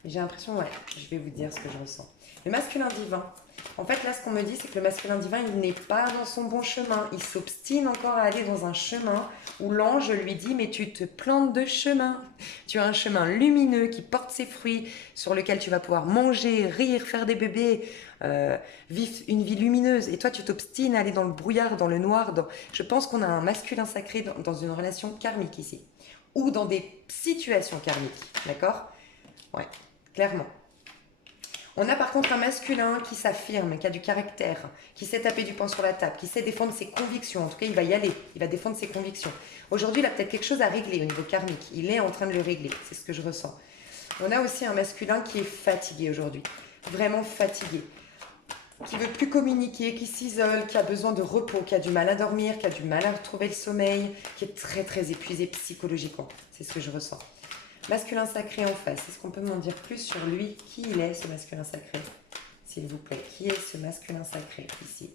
J'ai l'impression, ouais, je vais vous dire ce que je ressens. Le masculin divin. En fait, là, ce qu'on me dit, c'est que le masculin divin, il n'est pas dans son bon chemin. Il s'obstine encore à aller dans un chemin où l'ange lui dit, mais tu te plantes de chemin. Tu as un chemin lumineux qui porte ses fruits, sur lequel tu vas pouvoir manger, rire, faire des bébés, vivre une vie lumineuse. Et toi, tu t'obstines à aller dans le brouillard, dans le noir. Je pense qu'on a un masculin sacré dans une relation karmique ici. Ou dans des situations karmiques, d'accord? Ouais, clairement. On a par contre un masculin qui s'affirme, qui a du caractère, qui sait taper du poing sur la table, qui sait défendre ses convictions. En tout cas, il va y aller, il va défendre ses convictions. Aujourd'hui, il a peut-être quelque chose à régler au niveau karmique. Il est en train de le régler, c'est ce que je ressens. On a aussi un masculin qui est fatigué aujourd'hui, vraiment fatigué, qui veut plus communiquer, qui s'isole, qui a besoin de repos, qui a du mal à dormir, qui a du mal à retrouver le sommeil, qui est très très épuisé psychologiquement. C'est ce que je ressens. Masculin sacré en face. Est-ce qu'on peut m'en dire plus sur lui? Qui il est, ce masculin sacré? S'il vous plaît. Qui est ce masculin sacré ici?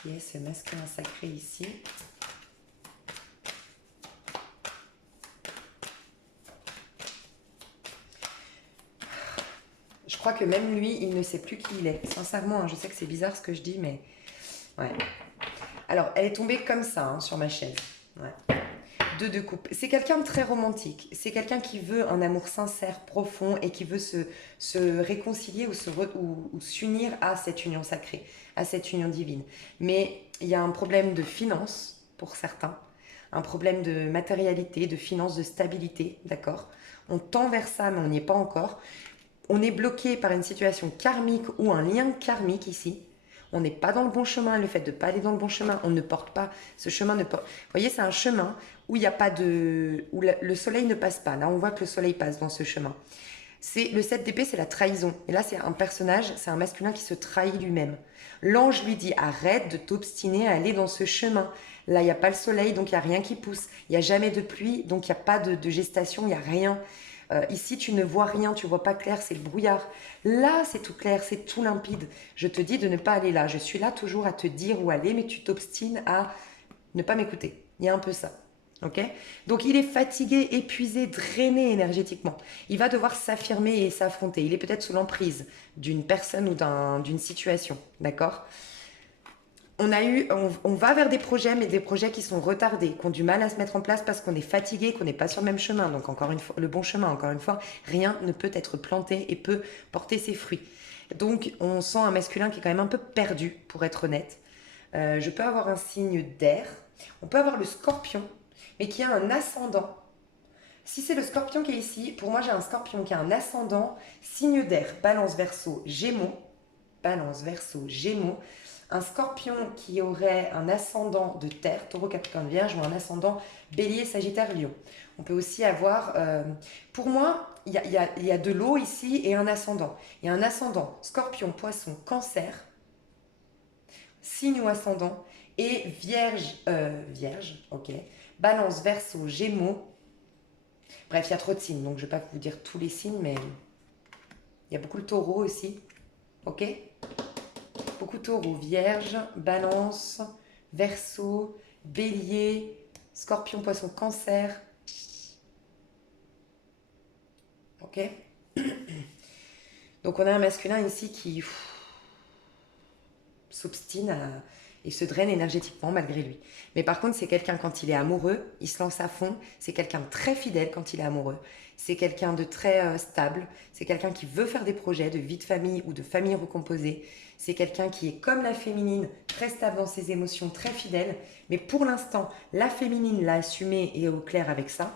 Qui est ce masculin sacré ici? Je crois que même lui, il ne sait plus qui il est. Sincèrement, hein, je sais que c'est bizarre ce que je dis, mais... Ouais. Alors, elle est tombée comme ça, hein, sur ma chaise. Ouais. De coupe. C'est quelqu'un de très romantique. C'est quelqu'un qui veut un amour sincère, profond et qui veut se réconcilier ou s'unir à cette union sacrée, à cette union divine. Mais il y a un problème de finance pour certains, un problème de matérialité, de finance, de stabilité, d'accord? On tend vers ça, mais on n'y est pas encore. on est bloqué par une situation karmique ou un lien karmique ici. On n'est pas dans le bon chemin. Le fait de ne pas aller dans le bon chemin, on ne porte pas ce chemin. Vous voyez, c'est un chemin où il n'y a pas de, où le soleil ne passe pas. Là, on voit que le soleil passe dans ce chemin. C'est le 7 d'épée, c'est la trahison. Et là, c'est un personnage, c'est un masculin qui se trahit lui-même. L'ange lui dit arrête de t'obstiner à aller dans ce chemin. Là, il n'y a pas le soleil, donc il n'y a rien qui pousse. Il n'y a jamais de pluie, donc il n'y a pas de gestation, il n'y a rien. Ici, tu ne vois rien, tu ne vois pas clair, c'est le brouillard. Là, c'est tout clair, c'est tout limpide. Je te dis de ne pas aller là. Je suis là toujours à te dire où aller, mais tu t'obstines à ne pas m'écouter. Il y a un peu ça. Ok? Donc, il est fatigué, épuisé, drainé énergétiquement. Il va devoir s'affirmer et s'affronter. Il est peut-être sous l'emprise d'une personne ou d'une situation. D'accord? On va vers des projets, mais des projets qui sont retardés, qui ont du mal à se mettre en place parce qu'on est fatigué, qu'on n'est pas sur le même chemin. Donc encore une fois, le bon chemin, encore une fois, rien ne peut être planté et peut porter ses fruits. Donc on sent un masculin qui est quand même un peu perdu, pour être honnête. Je peux avoir un signe d'air. On peut avoir le scorpion, mais qui a un ascendant. Si c'est le scorpion qui est ici, pour moi j'ai un scorpion qui a un ascendant, signe d'air, balance verso, gémeaux. Balance verso, gémeaux. Un scorpion qui aurait un ascendant de terre, taureau, capricorne, vierge, ou un ascendant bélier, sagittaire, lion. On peut aussi avoir, pour moi, il y a de l'eau ici et un ascendant. Il y a un ascendant scorpion, poisson, cancer, signe ou ascendant, et vierge, ok, balance, verseau, gémeaux. Bref, il y a trop de signes, donc je ne vais pas vous dire tous les signes, mais il y a beaucoup de taureau aussi, ok. Beaucoup de taureaux, vierge, balance, verseau, bélier, scorpion, poisson, cancer. Ok. Donc on a un masculin ici qui s'obstine et se draine énergétiquement malgré lui. Mais par contre, c'est quelqu'un quand il est amoureux, il se lance à fond. C'est quelqu'un de très fidèle quand il est amoureux. C'est quelqu'un de très stable. C'est quelqu'un qui veut faire des projets de vie de famille ou de famille recomposée. C'est quelqu'un qui est comme la féminine, très stable dans ses émotions, très fidèle. Mais pour l'instant, la féminine l'a assumé et est au clair avec ça.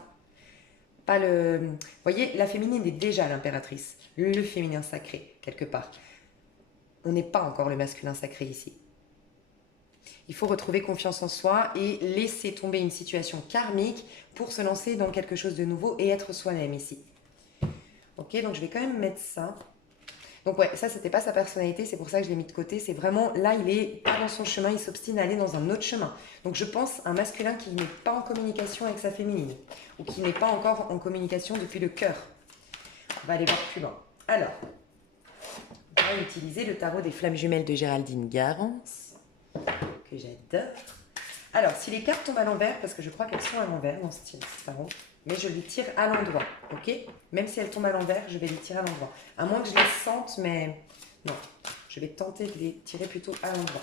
Pas le... Vous voyez, la féminine est déjà l'impératrice. Le féminin sacré, quelque part. On n'est pas encore le masculin sacré ici. Il faut retrouver confiance en soi et laisser tomber une situation karmique pour se lancer dans quelque chose de nouveau et être soi-même ici. Ok, donc je vais quand même mettre ça. Donc ouais, ça c'était pas sa personnalité, c'est pour ça que je l'ai mis de côté. C'est vraiment, là il est pas dans son chemin, il s'obstine à aller dans un autre chemin. Donc je pense un masculin qui n'est pas en communication avec sa féminine. Ou qui n'est pas encore en communication depuis le cœur. On va aller voir plus loin. Alors, on va utiliser le tarot des flammes jumelles de Géraldine Garance, que j'adore. Alors, si les cartes tombent à l'envers, parce que je crois qu'elles sont à l'envers dans ce tarot, mais je les tire à l'endroit, ok? Même si elles tombent à l'envers, je vais les tirer à l'endroit. À moins que je les sente, mais non. Je vais tenter de les tirer plutôt à l'endroit.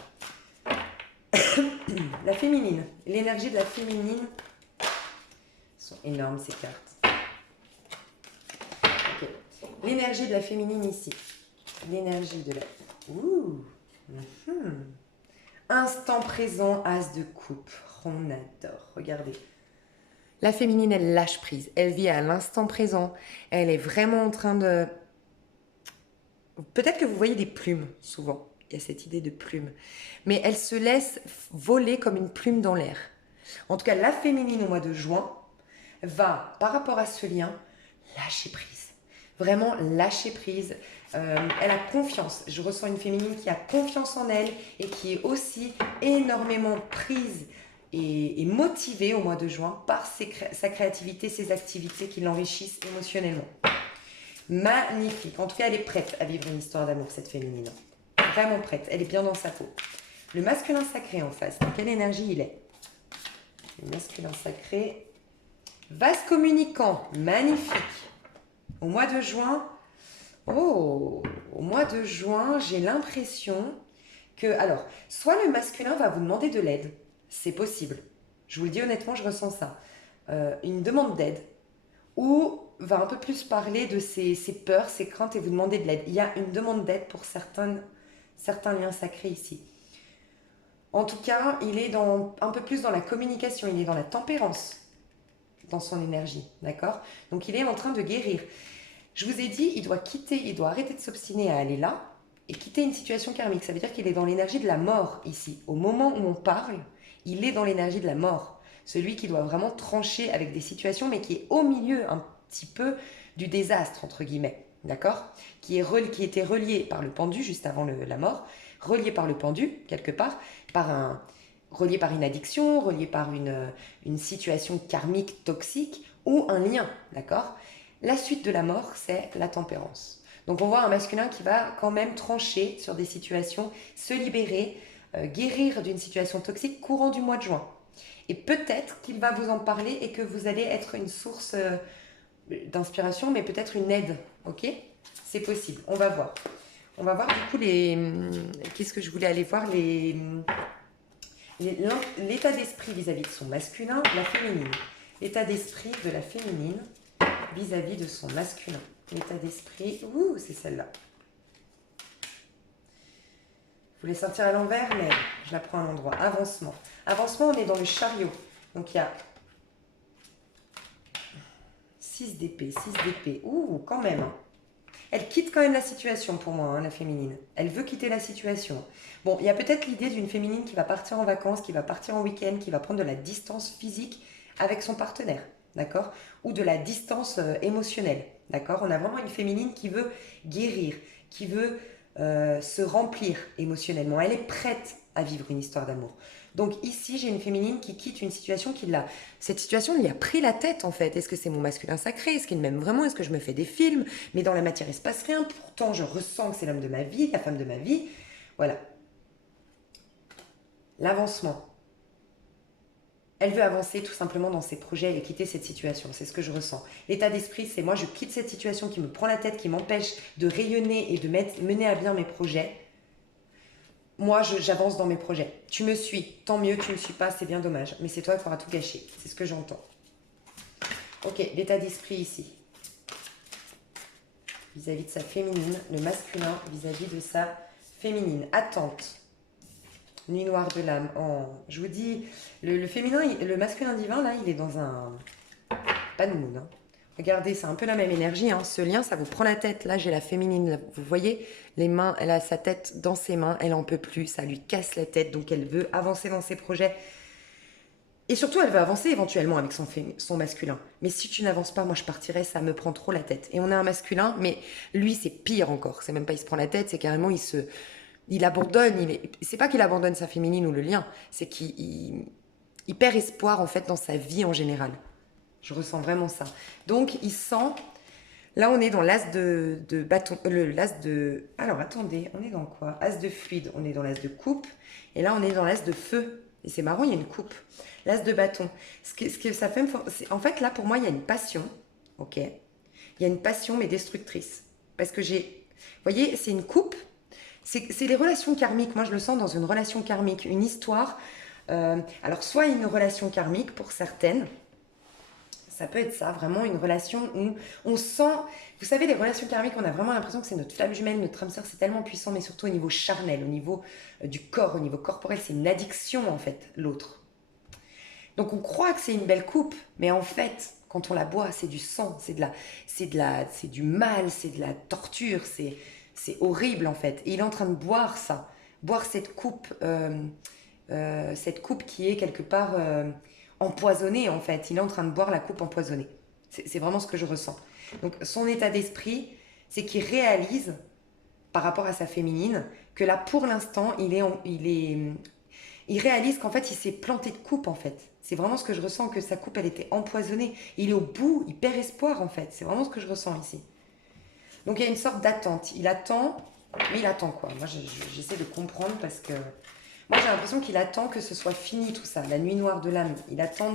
La féminine, l'énergie de la féminine, sont énormes ces cartes. Ok. L'énergie de la féminine ici. L'énergie de la... Ouh. Instant présent, as de coupe. On adore. Regardez. La féminine, elle lâche prise. Elle vit à l'instant présent. Elle est vraiment en train de... Peut-être que vous voyez des plumes, souvent. Il y a cette idée de plume. Mais elle se laisse voler comme une plume dans l'air. En tout cas, la féminine au mois de juin va, par rapport à ce lien, lâcher prise. Vraiment lâcher prise. Elle a confiance. Je ressens une féminine qui a confiance en elle et qui est aussi énormément prise et motivée au mois de juin par sa créativité, ses activités qui l'enrichissent émotionnellement. Magnifique. En tout cas, elle est prête à vivre une histoire d'amour, cette féminine. Vraiment prête. Elle est bien dans sa peau. Le masculin sacré en face, dans quelle énergie il est? Le masculin sacré, vase communicant, magnifique. Au mois de juin, au mois de juin, j'ai l'impression que, alors, soit le masculin va vous demander de l'aide, c'est possible. Je vous le dis honnêtement, je ressens ça. Une demande d'aide, ou va un peu plus parler de ses peurs, ses craintes et vous demander de l'aide. Il y a une demande d'aide pour certains liens sacrés ici. En tout cas, il est un peu plus dans la communication, il est dans la tempérance, dans son énergie, d'accord? Donc il est en train de guérir. Je vous ai dit, il doit quitter, il doit arrêter de s'obstiner à aller là et quitter une situation karmique. Ça veut dire qu'il est dans l'énergie de la mort ici. Au moment où on parle, il est dans l'énergie de la mort. Celui qui doit vraiment trancher avec des situations, mais qui est au milieu un petit peu du désastre, entre guillemets. D'accord, qui était relié par le pendu juste avant la mort, relié par le pendu, quelque part, relié par une addiction, relié par une situation karmique toxique ou un lien, d'accord. La suite de la mort, c'est la tempérance. Donc on voit un masculin qui va quand même trancher sur des situations, se libérer, guérir d'une situation toxique courant du mois de juin. Et peut-être qu'il va vous en parler et que vous allez être une source d'inspiration, mais peut-être une aide, ok. C'est possible, on va voir. On va voir du coup qu'est-ce que je voulais aller voir, l'état d'esprit vis-à-vis de son masculin, la féminine. L'état d'esprit de la féminine vis-à-vis de son masculin. L'état d'esprit, c'est celle-là. Je voulais sortir à l'envers, mais je la prends à l'endroit. Avancement. Avancement, on est dans le chariot. Donc il y a 6 d'épée, 6 d'épée. Quand même. Elle quitte quand même la situation pour moi, la féminine. Elle veut quitter la situation. Bon, il y a peut-être l'idée d'une féminine qui va partir en vacances, qui va partir en week-end, qui va prendre de la distance physique avec son partenaire, d'accord? Ou de la distance émotionnelle, d'accord? On a vraiment une féminine qui veut guérir, qui veut se remplir émotionnellement. Elle est prête à vivre une histoire d'amour. Donc ici, j'ai une féminine qui quitte une situation cette situation lui a pris la tête en fait. Est-ce que c'est mon masculin sacré? Est-ce qu'il m'aime vraiment? Est-ce que je me fais des films? Mais dans la matière, il ne se passe rien. Pourtant, je ressens que c'est l'homme de ma vie, la femme de ma vie. Voilà. L'avancement. Elle veut avancer tout simplement dans ses projets et quitter cette situation. C'est ce que je ressens. L'état d'esprit, c'est moi, je quitte cette situation qui me prend la tête, qui m'empêche de rayonner et de mener à bien mes projets. Moi, j'avance dans mes projets. Tu me suis, tant mieux, tu ne me suis pas, c'est bien dommage. Mais c'est toi qui auras tout gâché. C'est ce que j'entends. Ok, l'état d'esprit ici. Vis-à-vis de sa féminine, le masculin vis-à-vis de sa féminine. Attente. Nuit noire de l'âme. Je vous dis, le féminin, le masculin divin, là, il est dans un... Pas de mood, hein. Regardez, c'est un peu la même énergie. Ce lien, ça vous prend la tête. Là, j'ai la féminine. Là, vous voyez, les mains, elle a sa tête dans ses mains. Elle en peut plus. Ça lui casse la tête. Donc, elle veut avancer dans ses projets. Et surtout, elle veut avancer éventuellement avec son masculin. Mais si tu n'avances pas, moi, je partirai. Ça me prend trop la tête. Et on a un masculin, mais lui, c'est pire encore. C'est même pas il se prend la tête. C'est carrément, il abandonne. C'est pas qu'il abandonne sa féminine ou le lien. C'est qu'il perd espoir, en fait, dans sa vie en général. Je ressens vraiment ça. Donc, il sent... Là, on est dans l'as de bâton... l'as de... Alors, attendez, on est dans quoi? As de fluide, on est dans l'as de coupe. Et là, on est dans l'as de feu. Et c'est marrant, il y a une coupe. L'as de bâton. Ce que ça fait... En fait, là, pour moi, il y a une passion. Ok? Il y a une passion, mais destructrice. Parce que j'ai... Vous voyez, c'est une coupe. C'est les relations karmiques. Moi, je le sens dans une relation karmique. Une histoire. Alors, soit une relation karmique pour certaines... Ça peut être ça, vraiment une relation où on sent... Vous savez, les relations karmiques, on a vraiment l'impression que c'est notre flamme jumelle, notre âme sœur, c'est tellement puissant, mais surtout au niveau charnel, au niveau du corps, au niveau corporel, c'est une addiction en fait, l'autre. Donc on croit que c'est une belle coupe, mais en fait, quand on la boit, c'est du sang, c'est du mal, c'est de la torture, c'est horrible en fait. Et il est en train de boire ça, boire cette coupe qui est quelque part... empoisonné en fait, il est en train de boire la coupe empoisonnée. C'est vraiment ce que je ressens. Donc son état d'esprit, c'est qu'il réalise par rapport à sa féminine que là pour l'instant il réalise qu'en fait il s'est planté de coupe en fait. C'est vraiment ce que je ressens, que sa coupe elle était empoisonnée. Il est au bout, il perd espoir en fait. C'est vraiment ce que je ressens ici. Donc il y a une sorte d'attente. Il attend, mais il attend quoi? Moi j'essaie de comprendre parce que moi, j'ai l'impression qu'il attend que ce soit fini tout ça, la nuit noire de l'âme. Il attend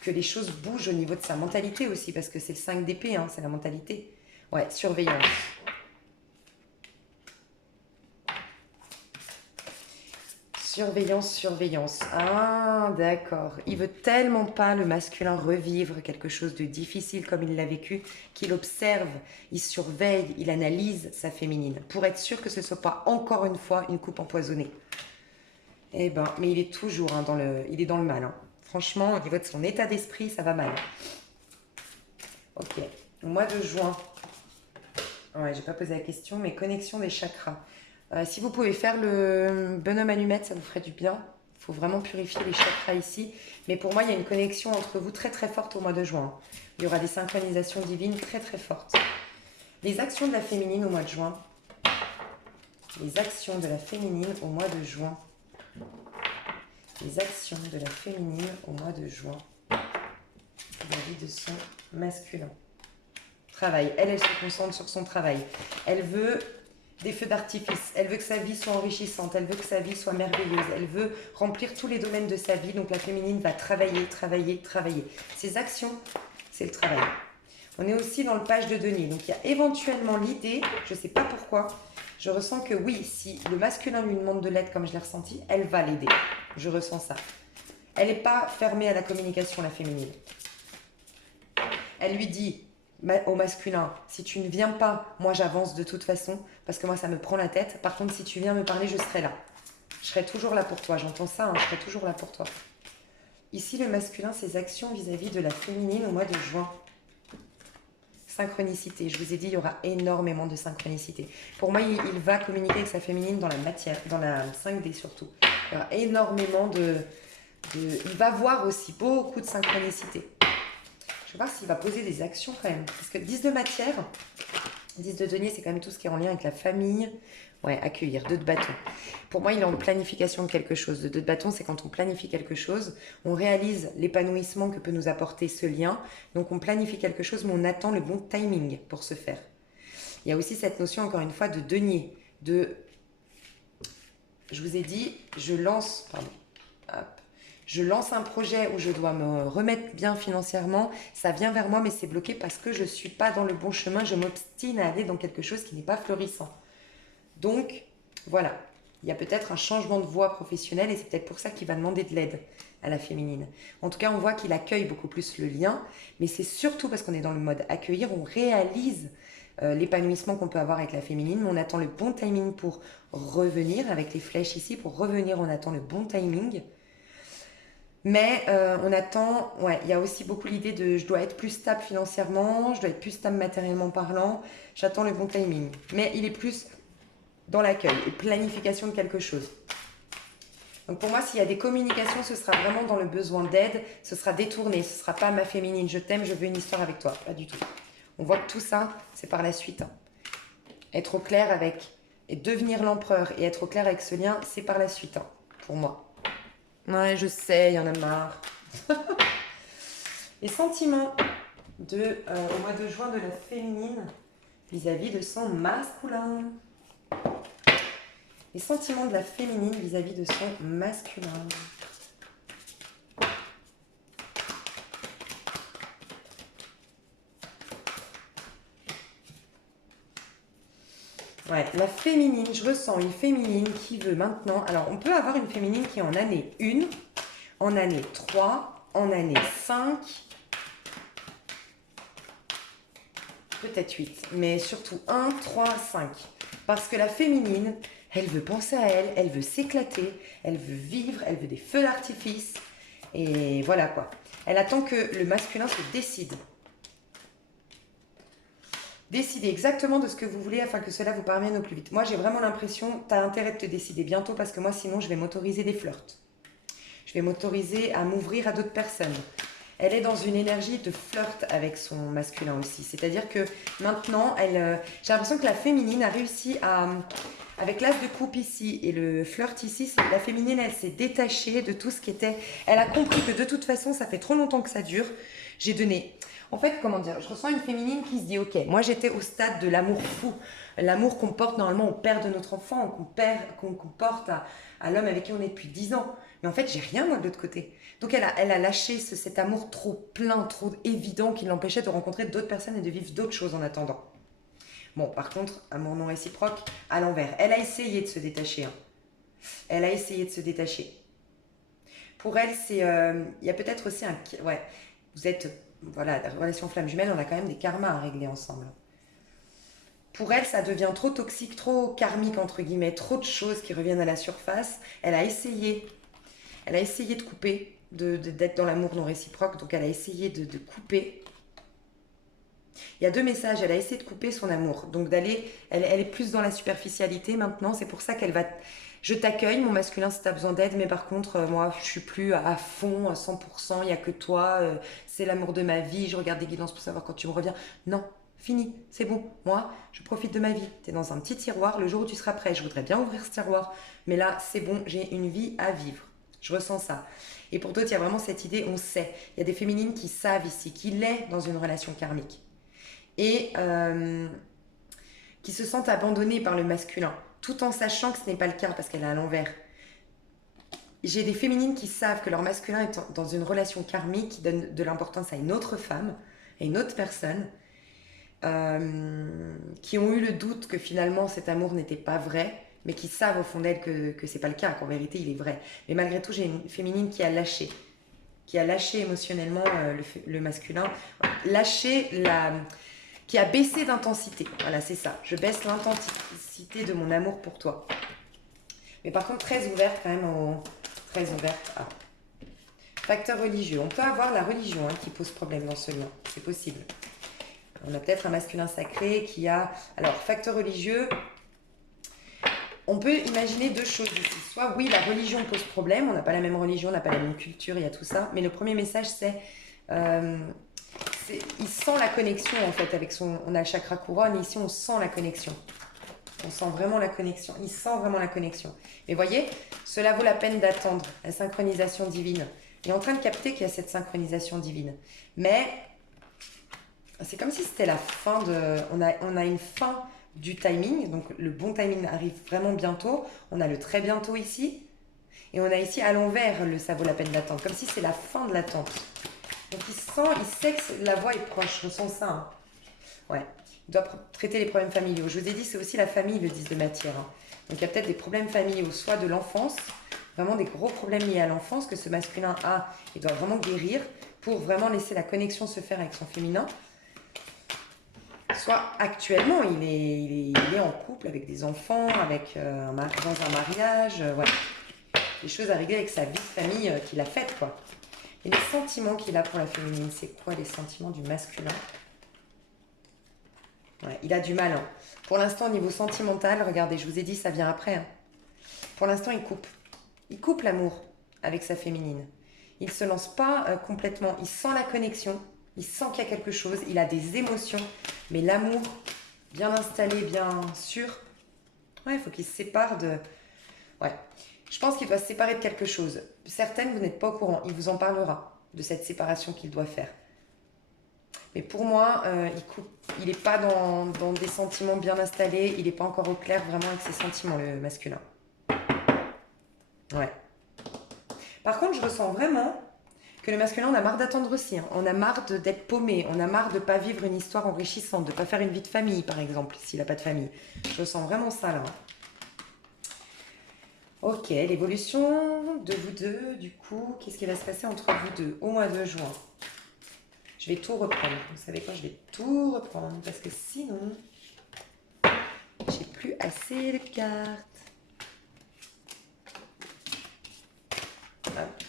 que les choses bougent au niveau de sa mentalité aussi, parce que c'est le 5 d'épée, c'est la mentalité. Ouais, surveillance. Surveillance. Ah, d'accord. Il veut tellement pas, le masculin, revivre quelque chose de difficile comme il l'a vécu, qu'il observe, il surveille, il analyse sa féminine, pour être sûr que ce ne soit pas encore une fois une coupe empoisonnée. Eh ben, mais il est toujours il est dans le mal. Franchement, au niveau de son état d'esprit, ça va mal. Ok, au mois de juin. Ouais, j'ai pas posé la question, mais connexion des chakras. Si vous pouvez faire le bonhomme allumette, ça vous ferait du bien. Il faut vraiment purifier les chakras ici. Mais pour moi, il y a une connexion entre vous très très forte au mois de juin. Il y aura des synchronisations divines très très fortes. Les actions de la féminine au mois de juin. Les actions de la féminine au mois de juin. Les actions de la féminine au mois de juin. Vis-à-vis de son masculin. Travail. Elle se concentre sur son travail. Elle veut des feux d'artifice. Elle veut que sa vie soit enrichissante. Elle veut que sa vie soit merveilleuse. Elle veut remplir tous les domaines de sa vie. Donc la féminine va travailler, travailler, travailler. Ses actions, c'est le travail. On est aussi dans le page de denier. Donc il y a éventuellement l'idée, je ne sais pas pourquoi, je ressens que oui, si le masculin lui demande de l'aide comme je l'ai ressenti, elle va l'aider. Je ressens ça. Elle n'est pas fermée à la communication, la féminine. Elle lui dit au masculin, si tu ne viens pas, moi j'avance de toute façon, parce que moi ça me prend la tête. Par contre, si tu viens me parler, je serai là. Je serai toujours là pour toi, j'entends ça, hein, je serai toujours là pour toi. Ici, le masculin, ses actions vis-à-vis de la féminine au mois de juin. Synchronicité, je vous ai dit, il y aura énormément de synchronicité. Pour moi, il va communiquer avec sa féminine dans la matière, dans la 5D surtout. Il y aura énormément il va voir aussi beaucoup de synchronicité. Je vais voir s'il va poser des actions quand même. Parce que 10 de matière, 10 de denier, c'est quand même tout ce qui est en lien avec la famille. Ouais, accueillir, 2 de bâton. Pour moi, il est en planification de quelque chose. 2 de bâton, c'est quand on planifie quelque chose, on réalise l'épanouissement que peut nous apporter ce lien. Donc on planifie quelque chose, mais on attend le bon timing pour ce faire. Il y a aussi cette notion, encore une fois, de denier. Je vous ai dit, je lance un projet où je dois me remettre bien financièrement, ça vient vers moi mais c'est bloqué parce que je ne suis pas dans le bon chemin, je m'obstine à aller dans quelque chose qui n'est pas florissant. Donc voilà, il y a peut-être un changement de voie professionnelle et c'est peut-être pour ça qu'il va demander de l'aide à la féminine. En tout cas, on voit qu'il accueille beaucoup plus le lien, mais c'est surtout parce qu'on est dans le mode accueillir, on réalise l'épanouissement qu'on peut avoir avec la féminine, mais on attend le bon timing pour revenir, avec les flèches ici, pour revenir, on attend le bon timing. Mais on attend, ouais, il y a aussi beaucoup l'idée de je dois être plus stable financièrement, je dois être plus stable matériellement parlant, j'attends le bon timing. Mais il est plus dans l'accueil et planification de quelque chose. Donc pour moi, s'il y a des communications, ce sera vraiment dans le besoin d'aide, ce sera détourné, ce ne sera pas ma féminine, je t'aime, je veux une histoire avec toi, pas du tout. On voit que tout ça, c'est par la suite. Être au clair avec, et devenir l'empereur et être au clair avec ce lien, c'est par la suite, pour moi. Ouais, je sais, il y en a marre. Les sentiments au mois de juin de la féminine vis-à-vis de son masculin. Les sentiments de la féminine vis-à-vis de son masculin. Ouais, la féminine, je ressens une féminine qui veut maintenant... Alors, on peut avoir une féminine qui est en année 1, en année 3, en année 5, peut-être 8, mais surtout 1, 3, 5. Parce que la féminine, elle veut penser à elle, elle veut s'éclater, elle veut vivre, elle veut des feux d'artifice. Et voilà quoi. Elle attend que le masculin se décide. Décidez exactement de ce que vous voulez afin que cela vous parvienne au plus vite. Moi, j'ai vraiment l'impression, tu as intérêt de te décider bientôt parce que moi, sinon, je vais m'autoriser des flirts. Je vais m'autoriser à m'ouvrir à d'autres personnes. Elle est dans une énergie de flirt avec son masculin aussi. C'est-à-dire que maintenant, j'ai l'impression que la féminine a réussi à... Avec l'as de coupe ici et le flirt ici, la féminine, elle s'est détachée de tout ce qui était... Elle a compris que de toute façon, ça fait trop longtemps que ça dure. J'ai donné... En fait, comment dire, je ressens une féminine qui se dit, ok, moi j'étais au stade de l'amour fou, l'amour qu'on porte normalement au père de notre enfant, qu'on porte à l'homme avec qui on est depuis 10 ans. Mais en fait, j'ai rien moi de l'autre côté. Donc elle a lâché cet amour trop plein, trop évident qui l'empêchait de rencontrer d'autres personnes et de vivre d'autres choses en attendant. Bon, par contre, amour non réciproque, à l'envers. Elle a essayé de se détacher. Hein. Elle a essayé de se détacher. Pour elle, c'est... Il y a peut-être aussi un... Ouais, vous êtes... Voilà, la relation flamme jumelle, on a quand même des karmas à régler ensemble. Pour elle, ça devient trop toxique, trop karmique, entre guillemets, trop de choses qui reviennent à la surface. Elle a essayé de couper, d'être dans l'amour non réciproque, donc elle a essayé de couper. Il y a deux messages. Elle a essayé de couper son amour. Donc d'aller, elle est plus dans la superficialité maintenant. C'est pour ça qu'elle va... Je t'accueille, mon masculin, si tu as besoin d'aide, mais par contre, moi, je suis plus à fond, à 100%, il n'y a que toi, c'est l'amour de ma vie, je regarde des guidances pour savoir quand tu me reviens. Non, fini, c'est bon. Moi, je profite de ma vie. Tu es dans un petit tiroir, le jour où tu seras prêt, je voudrais bien ouvrir ce tiroir, mais là, c'est bon, j'ai une vie à vivre. Je ressens ça. Et pour d'autres, il y a vraiment cette idée, on sait. Il y a des féminines qui savent ici, qu'il est dans une relation karmique. Et qui se sentent abandonnées par le masculin, tout en sachant que ce n'est pas le cas parce qu'elle est à l'envers. J'ai des féminines qui savent que leur masculin est dans une relation karmique, qui donne de l'importance à une autre femme, à une autre personne, qui ont eu le doute que finalement cet amour n'était pas vrai, mais qui savent au fond d'elles que c'est pas le cas, qu'en vérité il est vrai. Mais malgré tout, j'ai une féminine qui a lâché émotionnellement le masculin, lâché la, qui a baissé d'intensité. Voilà, c'est ça. Je baisse l'intensité de mon amour pour toi. Mais par contre, très ouverte quand même Très ouverte. Ah. Facteur religieux. On peut avoir la religion qui pose problème dans ce lien. C'est possible. On a peut-être un masculin sacré qui a... Alors, facteur religieux, on peut imaginer deux choses ici. Soit, oui, la religion pose problème. On n'a pas la même religion, on n'a pas la même culture, il y a tout ça. Mais le premier message, c'est... il sent la connexion en fait avec son... On a le chakra couronne et ici on sent la connexion. On sent vraiment la connexion. Il sent vraiment la connexion. Et voyez, cela vaut la peine d'attendre la synchronisation divine. Il est en train de capter qu'il y a cette synchronisation divine. Mais c'est comme si c'était la fin de... On a une fin du timing. Donc le bon timing arrive vraiment bientôt. On a le très bientôt ici. Et on a ici à l'envers le ça vaut la peine d'attendre. Comme si c'est la fin de l'attente. Donc il sait que la voie est proche, je ressens ça. Hein. Ouais, il doit traiter les problèmes familiaux. Je vous ai dit, c'est aussi la famille, le 10 de matière. Hein. Donc il y a peut-être des problèmes familiaux, soit de l'enfance, vraiment des gros problèmes liés à l'enfance que ce masculin a et doit vraiment guérir pour vraiment laisser la connexion se faire avec son féminin. Soit actuellement, il est en couple avec des enfants, avec, dans un mariage, voilà. Des choses à régler avec sa vie de famille qu'il a faite, quoi. Et les sentiments qu'il a pour la féminine, c'est quoi les sentiments du masculin? Ouais, il a du mal. Hein. Pour l'instant, au niveau sentimental, regardez, je vous ai dit, ça vient après. Hein. Pour l'instant, il coupe. Il coupe l'amour avec sa féminine. Il ne se lance pas complètement. Il sent la connexion. Il sent qu'il y a quelque chose. Il a des émotions. Mais l'amour, bien installé, bien sûr, ouais, il faut qu'il se sépare de... Ouais. Je pense qu'il doit se séparer de quelque chose. Certaines, vous n'êtes pas au courant. Il vous en parlera de cette séparation qu'il doit faire. Mais pour moi, il n'est pas dans des sentiments bien installés. Il n'est pas encore au clair vraiment avec ses sentiments, le masculin. Ouais. Par contre, je ressens vraiment que le masculin, on a marre d'attendre aussi. Hein. On a marre d'être paumé. On a marre de ne pas vivre une histoire enrichissante, de ne pas faire une vie de famille, par exemple, s'il n'a pas de famille. Je ressens vraiment ça, là. Ok, l'évolution de vous deux, du coup, qu'est-ce qui va se passer entre vous deux au mois de juin? Je vais tout reprendre. Vous savez quoi? Je vais tout reprendre parce que sinon, j'ai plus assez de cartes. Hop.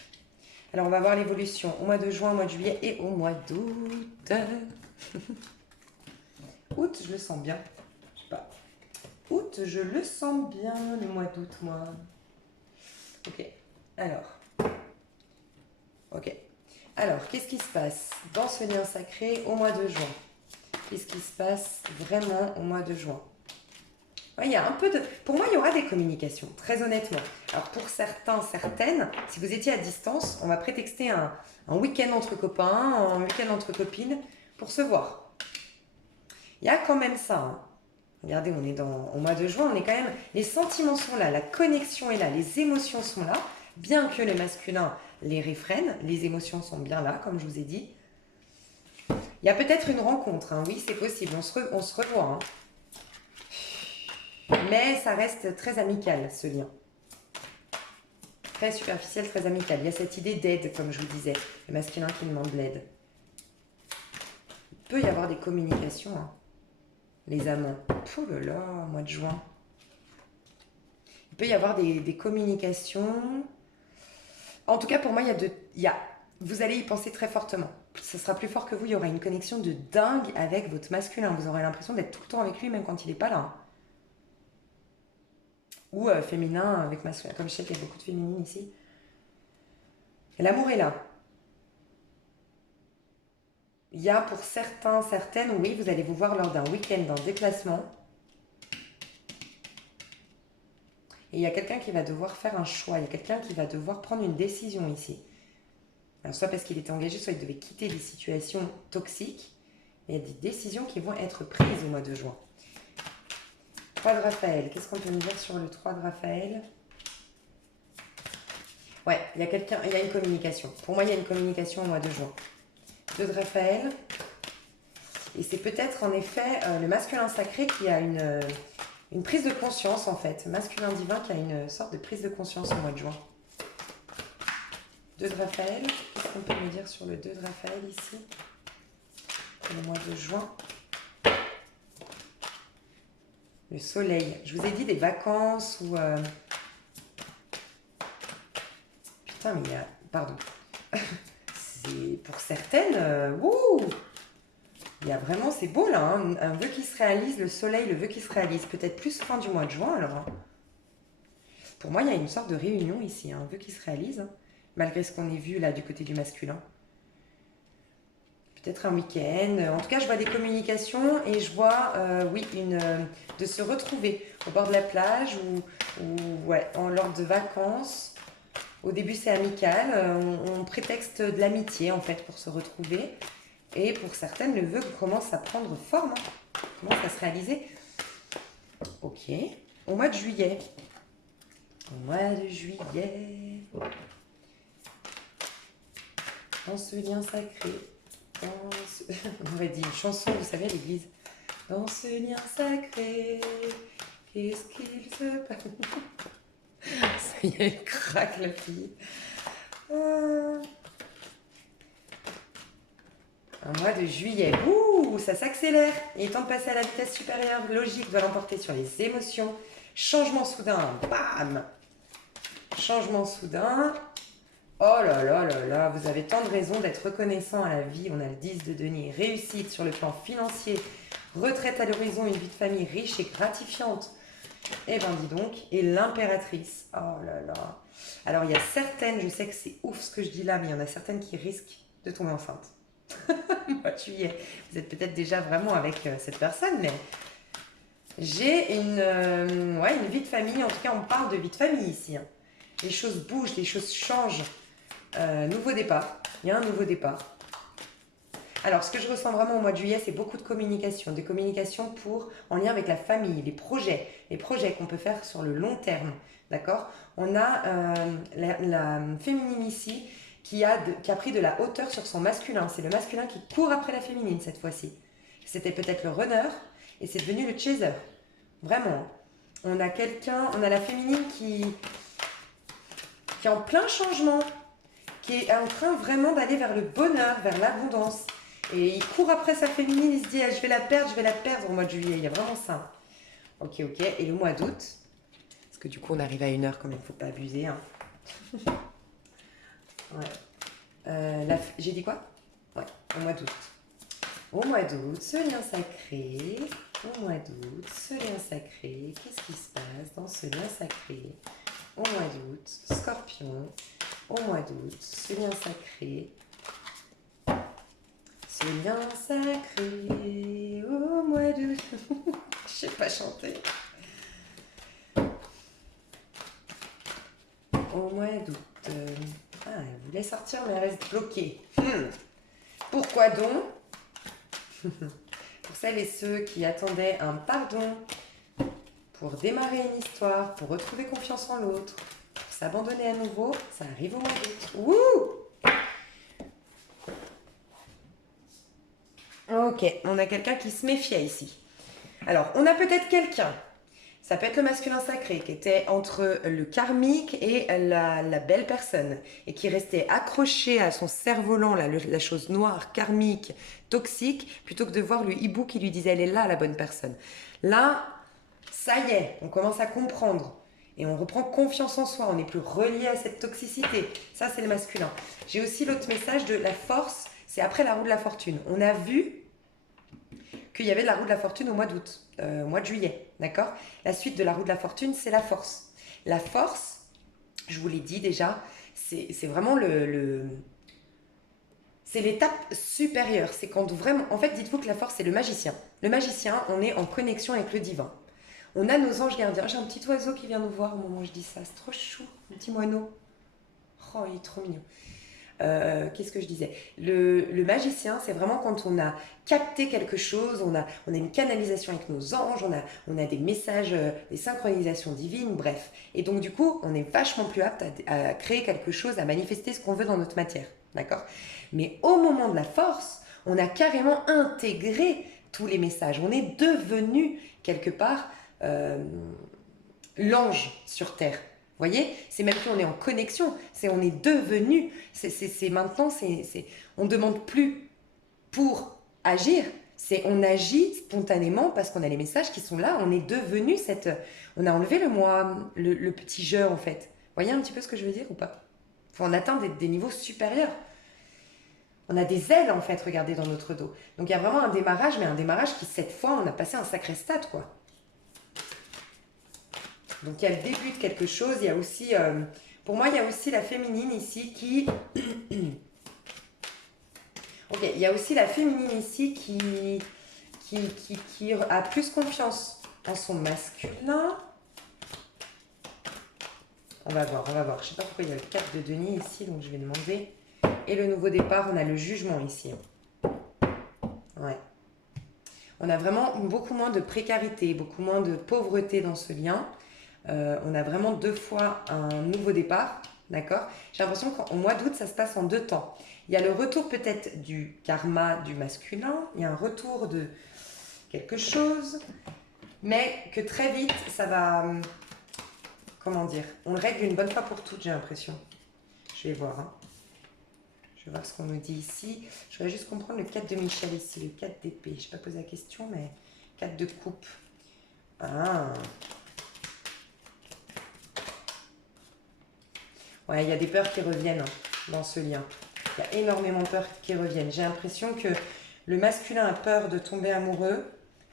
Alors, on va voir l'évolution au mois de juin, au mois de juillet et au mois d'août. Août, je le sens bien. Je sais pas. Août, je le sens bien, le mois d'août, moi. Ok, alors. Ok. Alors, qu'est-ce qui se passe dans ce lien sacré au mois de juin? Qu'est-ce qui se passe vraiment au mois de juin? Ouais, il y a un peu de... Pour moi, il y aura des communications, très honnêtement. Alors, pour certains, certaines, si vous étiez à distance, on va prétexter un week-end entre copains, un week-end entre copines, pour se voir. Il y a quand même ça, hein. Regardez, on est au mois de juin, on est quand même... Les sentiments sont là, la connexion est là, les émotions sont là. Bien que le masculin les réfrène, les émotions sont bien là, comme je vous ai dit. Il y a peut-être une rencontre, hein. Oui, c'est possible, on se revoit. Hein. Mais ça reste très amical, ce lien. Très superficiel, très amical. Il y a cette idée d'aide, comme je vous disais, le masculin qui demande de l'aide. Il peut y avoir des communications, hein. Les amants. Oh là là, mois de juin. Il peut y avoir des communications. En tout cas, pour moi, vous allez y penser très fortement. ce sera plus fort que vous. Il y aura une connexion de dingue avec votre masculin. Vous aurez l'impression d'être tout le temps avec lui, même quand il n'est pas là. Ou féminin avec masculin. Comme je sais qu'il y a beaucoup de féminines ici. Et l'amour est là. Il y a pour certains, certaines, oui, vous allez vous voir lors d'un week-end, d'un déplacement. Et il y a quelqu'un qui va devoir faire un choix. Il y a quelqu'un qui va devoir prendre une décision ici. Alors, soit parce qu'il était engagé, soit il devait quitter des situations toxiques. Il y a des décisions qui vont être prises au mois de juin. 3 de Raphaël. Qu'est-ce qu'on peut nous dire sur le 3 de Raphaël? Ouais, il y a quelqu'un, il y a une communication. Pour moi, il y a une communication au mois de juin. 2 de Raphaël. Et c'est peut-être en effet le masculin sacré qui a une prise de conscience en fait. Masculin divin qui a une sorte de prise de conscience au mois de juin. 2 de Raphaël. Qu'est-ce qu'on peut me dire sur le 2 de Raphaël ici? Pour le mois de juin. Le soleil. Je vous ai dit des vacances ou... Putain, mais il y a... Pardon. C'est pour certaines... Wouh! Il y a vraiment... C'est beau, là. Hein, un vœu qui se réalise. Le soleil, le vœu qui se réalise. Peut-être plus fin du mois de juin, alors. Hein. Pour moi, il y a une sorte de réunion ici. Un vœu qui se réalise. Hein, malgré ce qu'on ait vu, là, du côté du masculin. Peut-être un week-end. En tout cas, je vois des communications et je vois, oui, de se retrouver au bord de la plage ou ouais, lors de vacances. Au début, c'est amical. On prétexte de l'amitié, en fait, pour se retrouver. Et pour certaines, le vœu commence à prendre forme, hein, commence à se réaliser. Ok. Au mois de juillet. Au mois de juillet. Dans ce lien sacré. On aurait dit une chanson, vous savez, à l'église. Dans ce lien sacré, qu'est-ce qu'il se passe? Ça y est, elle craque la fille. Un mois de juillet. Ouh, ça s'accélère. Il est temps de passer à la vitesse supérieure. Logique doit l'emporter sur les émotions. Changement soudain. Bam! Changement soudain. Oh là là là là, vous avez tant de raisons d'être reconnaissant à la vie. On a le 10 de denier, réussite sur le plan financier, retraite à l'horizon, une vie de famille riche et gratifiante. Eh ben dis donc, et l'impératrice. Oh là là. Alors il y a certaines, je sais que c'est ouf ce que je dis là, mais il y en a certaines qui risquent de tomber enceinte. Mois de juillet. Vous êtes peut-être déjà vraiment avec cette personne, mais j'ai ouais, une vie de famille. En tout cas, on parle de vie de famille ici. Hein. Les choses bougent, les choses changent. Nouveau départ. Il y a un nouveau départ. Alors, ce que je ressens vraiment au mois de juillet, c'est beaucoup de communication. Des communications en lien avec la famille, les projets qu'on peut faire sur le long terme. D'accord? On a la féminine ici qui a pris de la hauteur sur son masculin. C'est le masculin qui court après la féminine cette fois-ci. C'était peut-être le runner et c'est devenu le chaser. Vraiment. On a la féminine qui est en plein changement, qui est en train vraiment d'aller vers le bonheur, vers l'abondance. Et il court après sa féminine, il se dit ah, je vais la perdre au mois de juillet. Il y a vraiment ça. Ok, ok. Et le mois d'août, parce que du coup on arrive à 1h quand même, il ne faut pas abuser. Hein. Ouais. J'ai dit quoi? Ouais, au mois d'août. Au mois d'août, ce lien sacré. Au mois d'août, ce lien sacré. Qu'est-ce qui se passe dans ce lien sacré? Au mois d'août, Scorpion. Au mois d'août, ce lien sacré. Ce lien sacré. Au mois d'août. Je sais pas chanter. Au mois d'août. Elle voulait sortir, mais elle reste bloquée. Pourquoi donc? Pour celles et ceux qui attendaient un pardon, pour démarrer une histoire, pour retrouver confiance en l'autre, pour s'abandonner à nouveau, ça arrive au mois d'août. Wouh! Ok, on a quelqu'un qui se méfiait ici. Alors, on a peut-être quelqu'un, ça peut être le masculin sacré, qui était entre le karmique et la belle personne, et qui restait accroché à son cerf-volant, la chose noire, karmique, toxique, plutôt que de voir le hibou qui lui disait « elle est là, la bonne personne ». Là, ça y est, on commence à comprendre. Et on reprend confiance en soi, on n'est plus relié à cette toxicité. Ça, c'est le masculin. J'ai aussi l'autre message de la force, c'est après la roue de la fortune. On a vu qu'il y avait de la roue de la fortune au mois d'août, au mois de juillet, d'accord? La suite de la roue de la fortune, c'est la force. La force, je vous l'ai dit déjà, c'est vraiment c'est l'étape supérieure. C'est quand vraiment... En fait, dites-vous que la force, c'est le magicien. Le magicien, on est en connexion avec le divin. On a nos anges gardiens. J'ai un petit oiseau qui vient nous voir au moment où je dis ça. C'est trop chou, un petit moineau. Oh, il est trop mignon. Qu'est-ce que je disais? Le magicien, c'est vraiment quand on a capté quelque chose, on a une canalisation avec nos anges, on a des messages, des synchronisations divines, bref. Et donc, du coup, on est vachement plus apte à créer quelque chose, à manifester ce qu'on veut dans notre matière. D'accord? Mais au moment de la force, on a carrément intégré tous les messages. On est devenu, quelque part, l'ange sur Terre. Vous voyez, c'est même plus on est en connexion, c'est on est devenu, c'est maintenant, on ne demande plus pour agir, c'est on agit spontanément parce qu'on a les messages qui sont là, on est devenu on a enlevé le moi, le petit je en fait. Vous voyez un petit peu ce que je veux dire ou pas? Faut en atteindre des niveaux supérieurs. On a des ailes en fait, regardez dans notre dos. Donc il y a vraiment un démarrage, mais un démarrage qui cette fois, on a passé un sacré stade quoi. Donc il y a le début de quelque chose, il y a aussi, pour moi il y a aussi la féminine ici qui... Ok, il y a aussi la féminine ici qui a plus confiance en son masculin. On va voir, on va voir. Je ne sais pas pourquoi il y a le 4 de denier ici, donc je vais demander. Et le nouveau départ, on a le jugement ici. Ouais. On a vraiment beaucoup moins de précarité, beaucoup moins de pauvreté dans ce lien. On a vraiment 2 fois un nouveau départ, d'accord? J'ai l'impression qu'au mois d'août, ça se passe en 2 temps. Il y a le retour peut-être du karma du masculin, il y a un retour de quelque chose, mais que très vite, ça va... Comment dire? On le règle une bonne fois pour toutes, j'ai l'impression. Je vais voir. Hein. Je vais voir ce qu'on nous dit ici. Je voudrais juste comprendre le 4 de Michel ici, le 4 d'épée. Je n'ai pas posé la question, mais 4 de coupe. Ah. Ouais, il y a des peurs qui reviennent dans ce lien. Il y a énormément de peurs qui reviennent. J'ai l'impression que le masculin a peur de tomber amoureux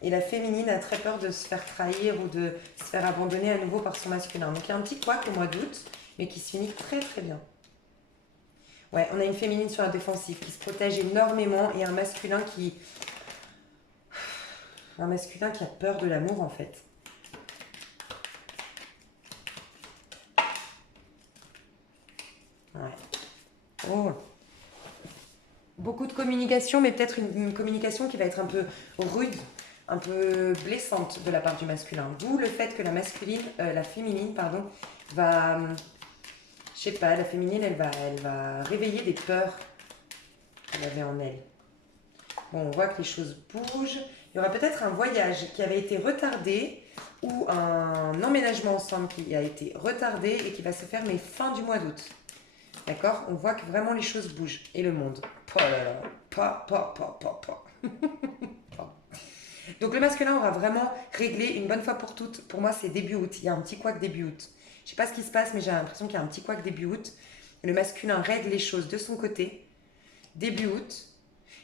et la féminine a très peur de se faire trahir ou de se faire abandonner à nouveau par son masculin. Donc il y a un petit couac au mois d'août, mais qui se finit très très bien. Ouais, on a une féminine sur la défensive qui se protège énormément et un masculin qui a peur de l'amour en fait. Ouais. Oh. Beaucoup de communication, mais peut-être une communication qui va être un peu rude, un peu blessante de la part du masculin. D'où le fait que la féminine, pardon, va... Je sais pas, la féminine, elle va réveiller des peurs qu'elle avait en elle. Bon, on voit que les choses bougent. Il y aura peut-être un voyage qui avait été retardé ou un emménagement ensemble qui a été retardé et qui va se faire mais fin du mois d'août. D'accord? On voit que vraiment les choses bougent. Et le monde. Oh là là. Pa. Donc le masculin aura vraiment réglé une bonne fois pour toutes. Pour moi, c'est début août. Il y a un petit couac début août. Je sais pas ce qui se passe, mais j'ai l'impression qu'il y a un petit couac début août. Le masculin règle les choses de son côté. Début août.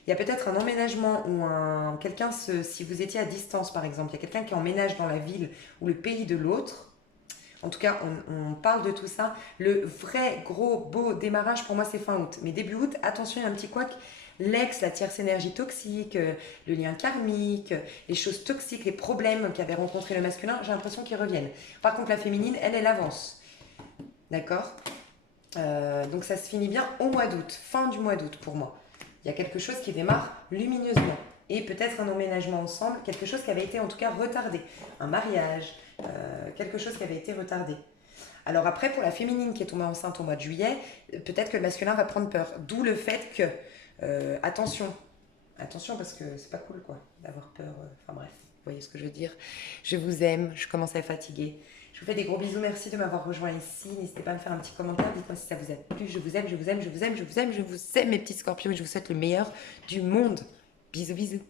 Il y a peut-être un emménagement ou quelqu'un, si vous étiez à distance par exemple, il y a quelqu'un qui emménage dans la ville ou le pays de l'autre. En tout cas, on parle de tout ça. Le vrai gros beau démarrage pour moi, c'est fin août. Mais début août, attention, il y a un petit couac. L'ex, la tierce énergie toxique, le lien karmique, les choses toxiques, les problèmes qu'avait rencontré le masculin, j'ai l'impression qu'ils reviennent. Par contre, la féminine, elle avance. D'accord? Donc ça se finit bien au mois d'août, fin du mois d'août pour moi. Il y a quelque chose qui démarre lumineusement. Et peut-être un emménagement ensemble, quelque chose qui avait été en tout cas retardé. Un mariage, quelque chose qui avait été retardé. Alors après, pour la féminine qui est tombée enceinte au mois de juillet, peut-être que le masculin va prendre peur. D'où le fait que, attention parce que c'est pas cool quoi, d'avoir peur. Enfin bref, vous voyez ce que je veux dire. Je vous aime, je commence à être fatiguée. Je vous fais des gros bisous, merci de m'avoir rejoint ici. N'hésitez pas à me faire un petit commentaire, dites-moi si ça vous a plu. Je vous aime, je vous aime, je vous aime, je vous aime, je vous aime mes petits scorpions et je vous souhaite le meilleur du monde. Bisous, bisous.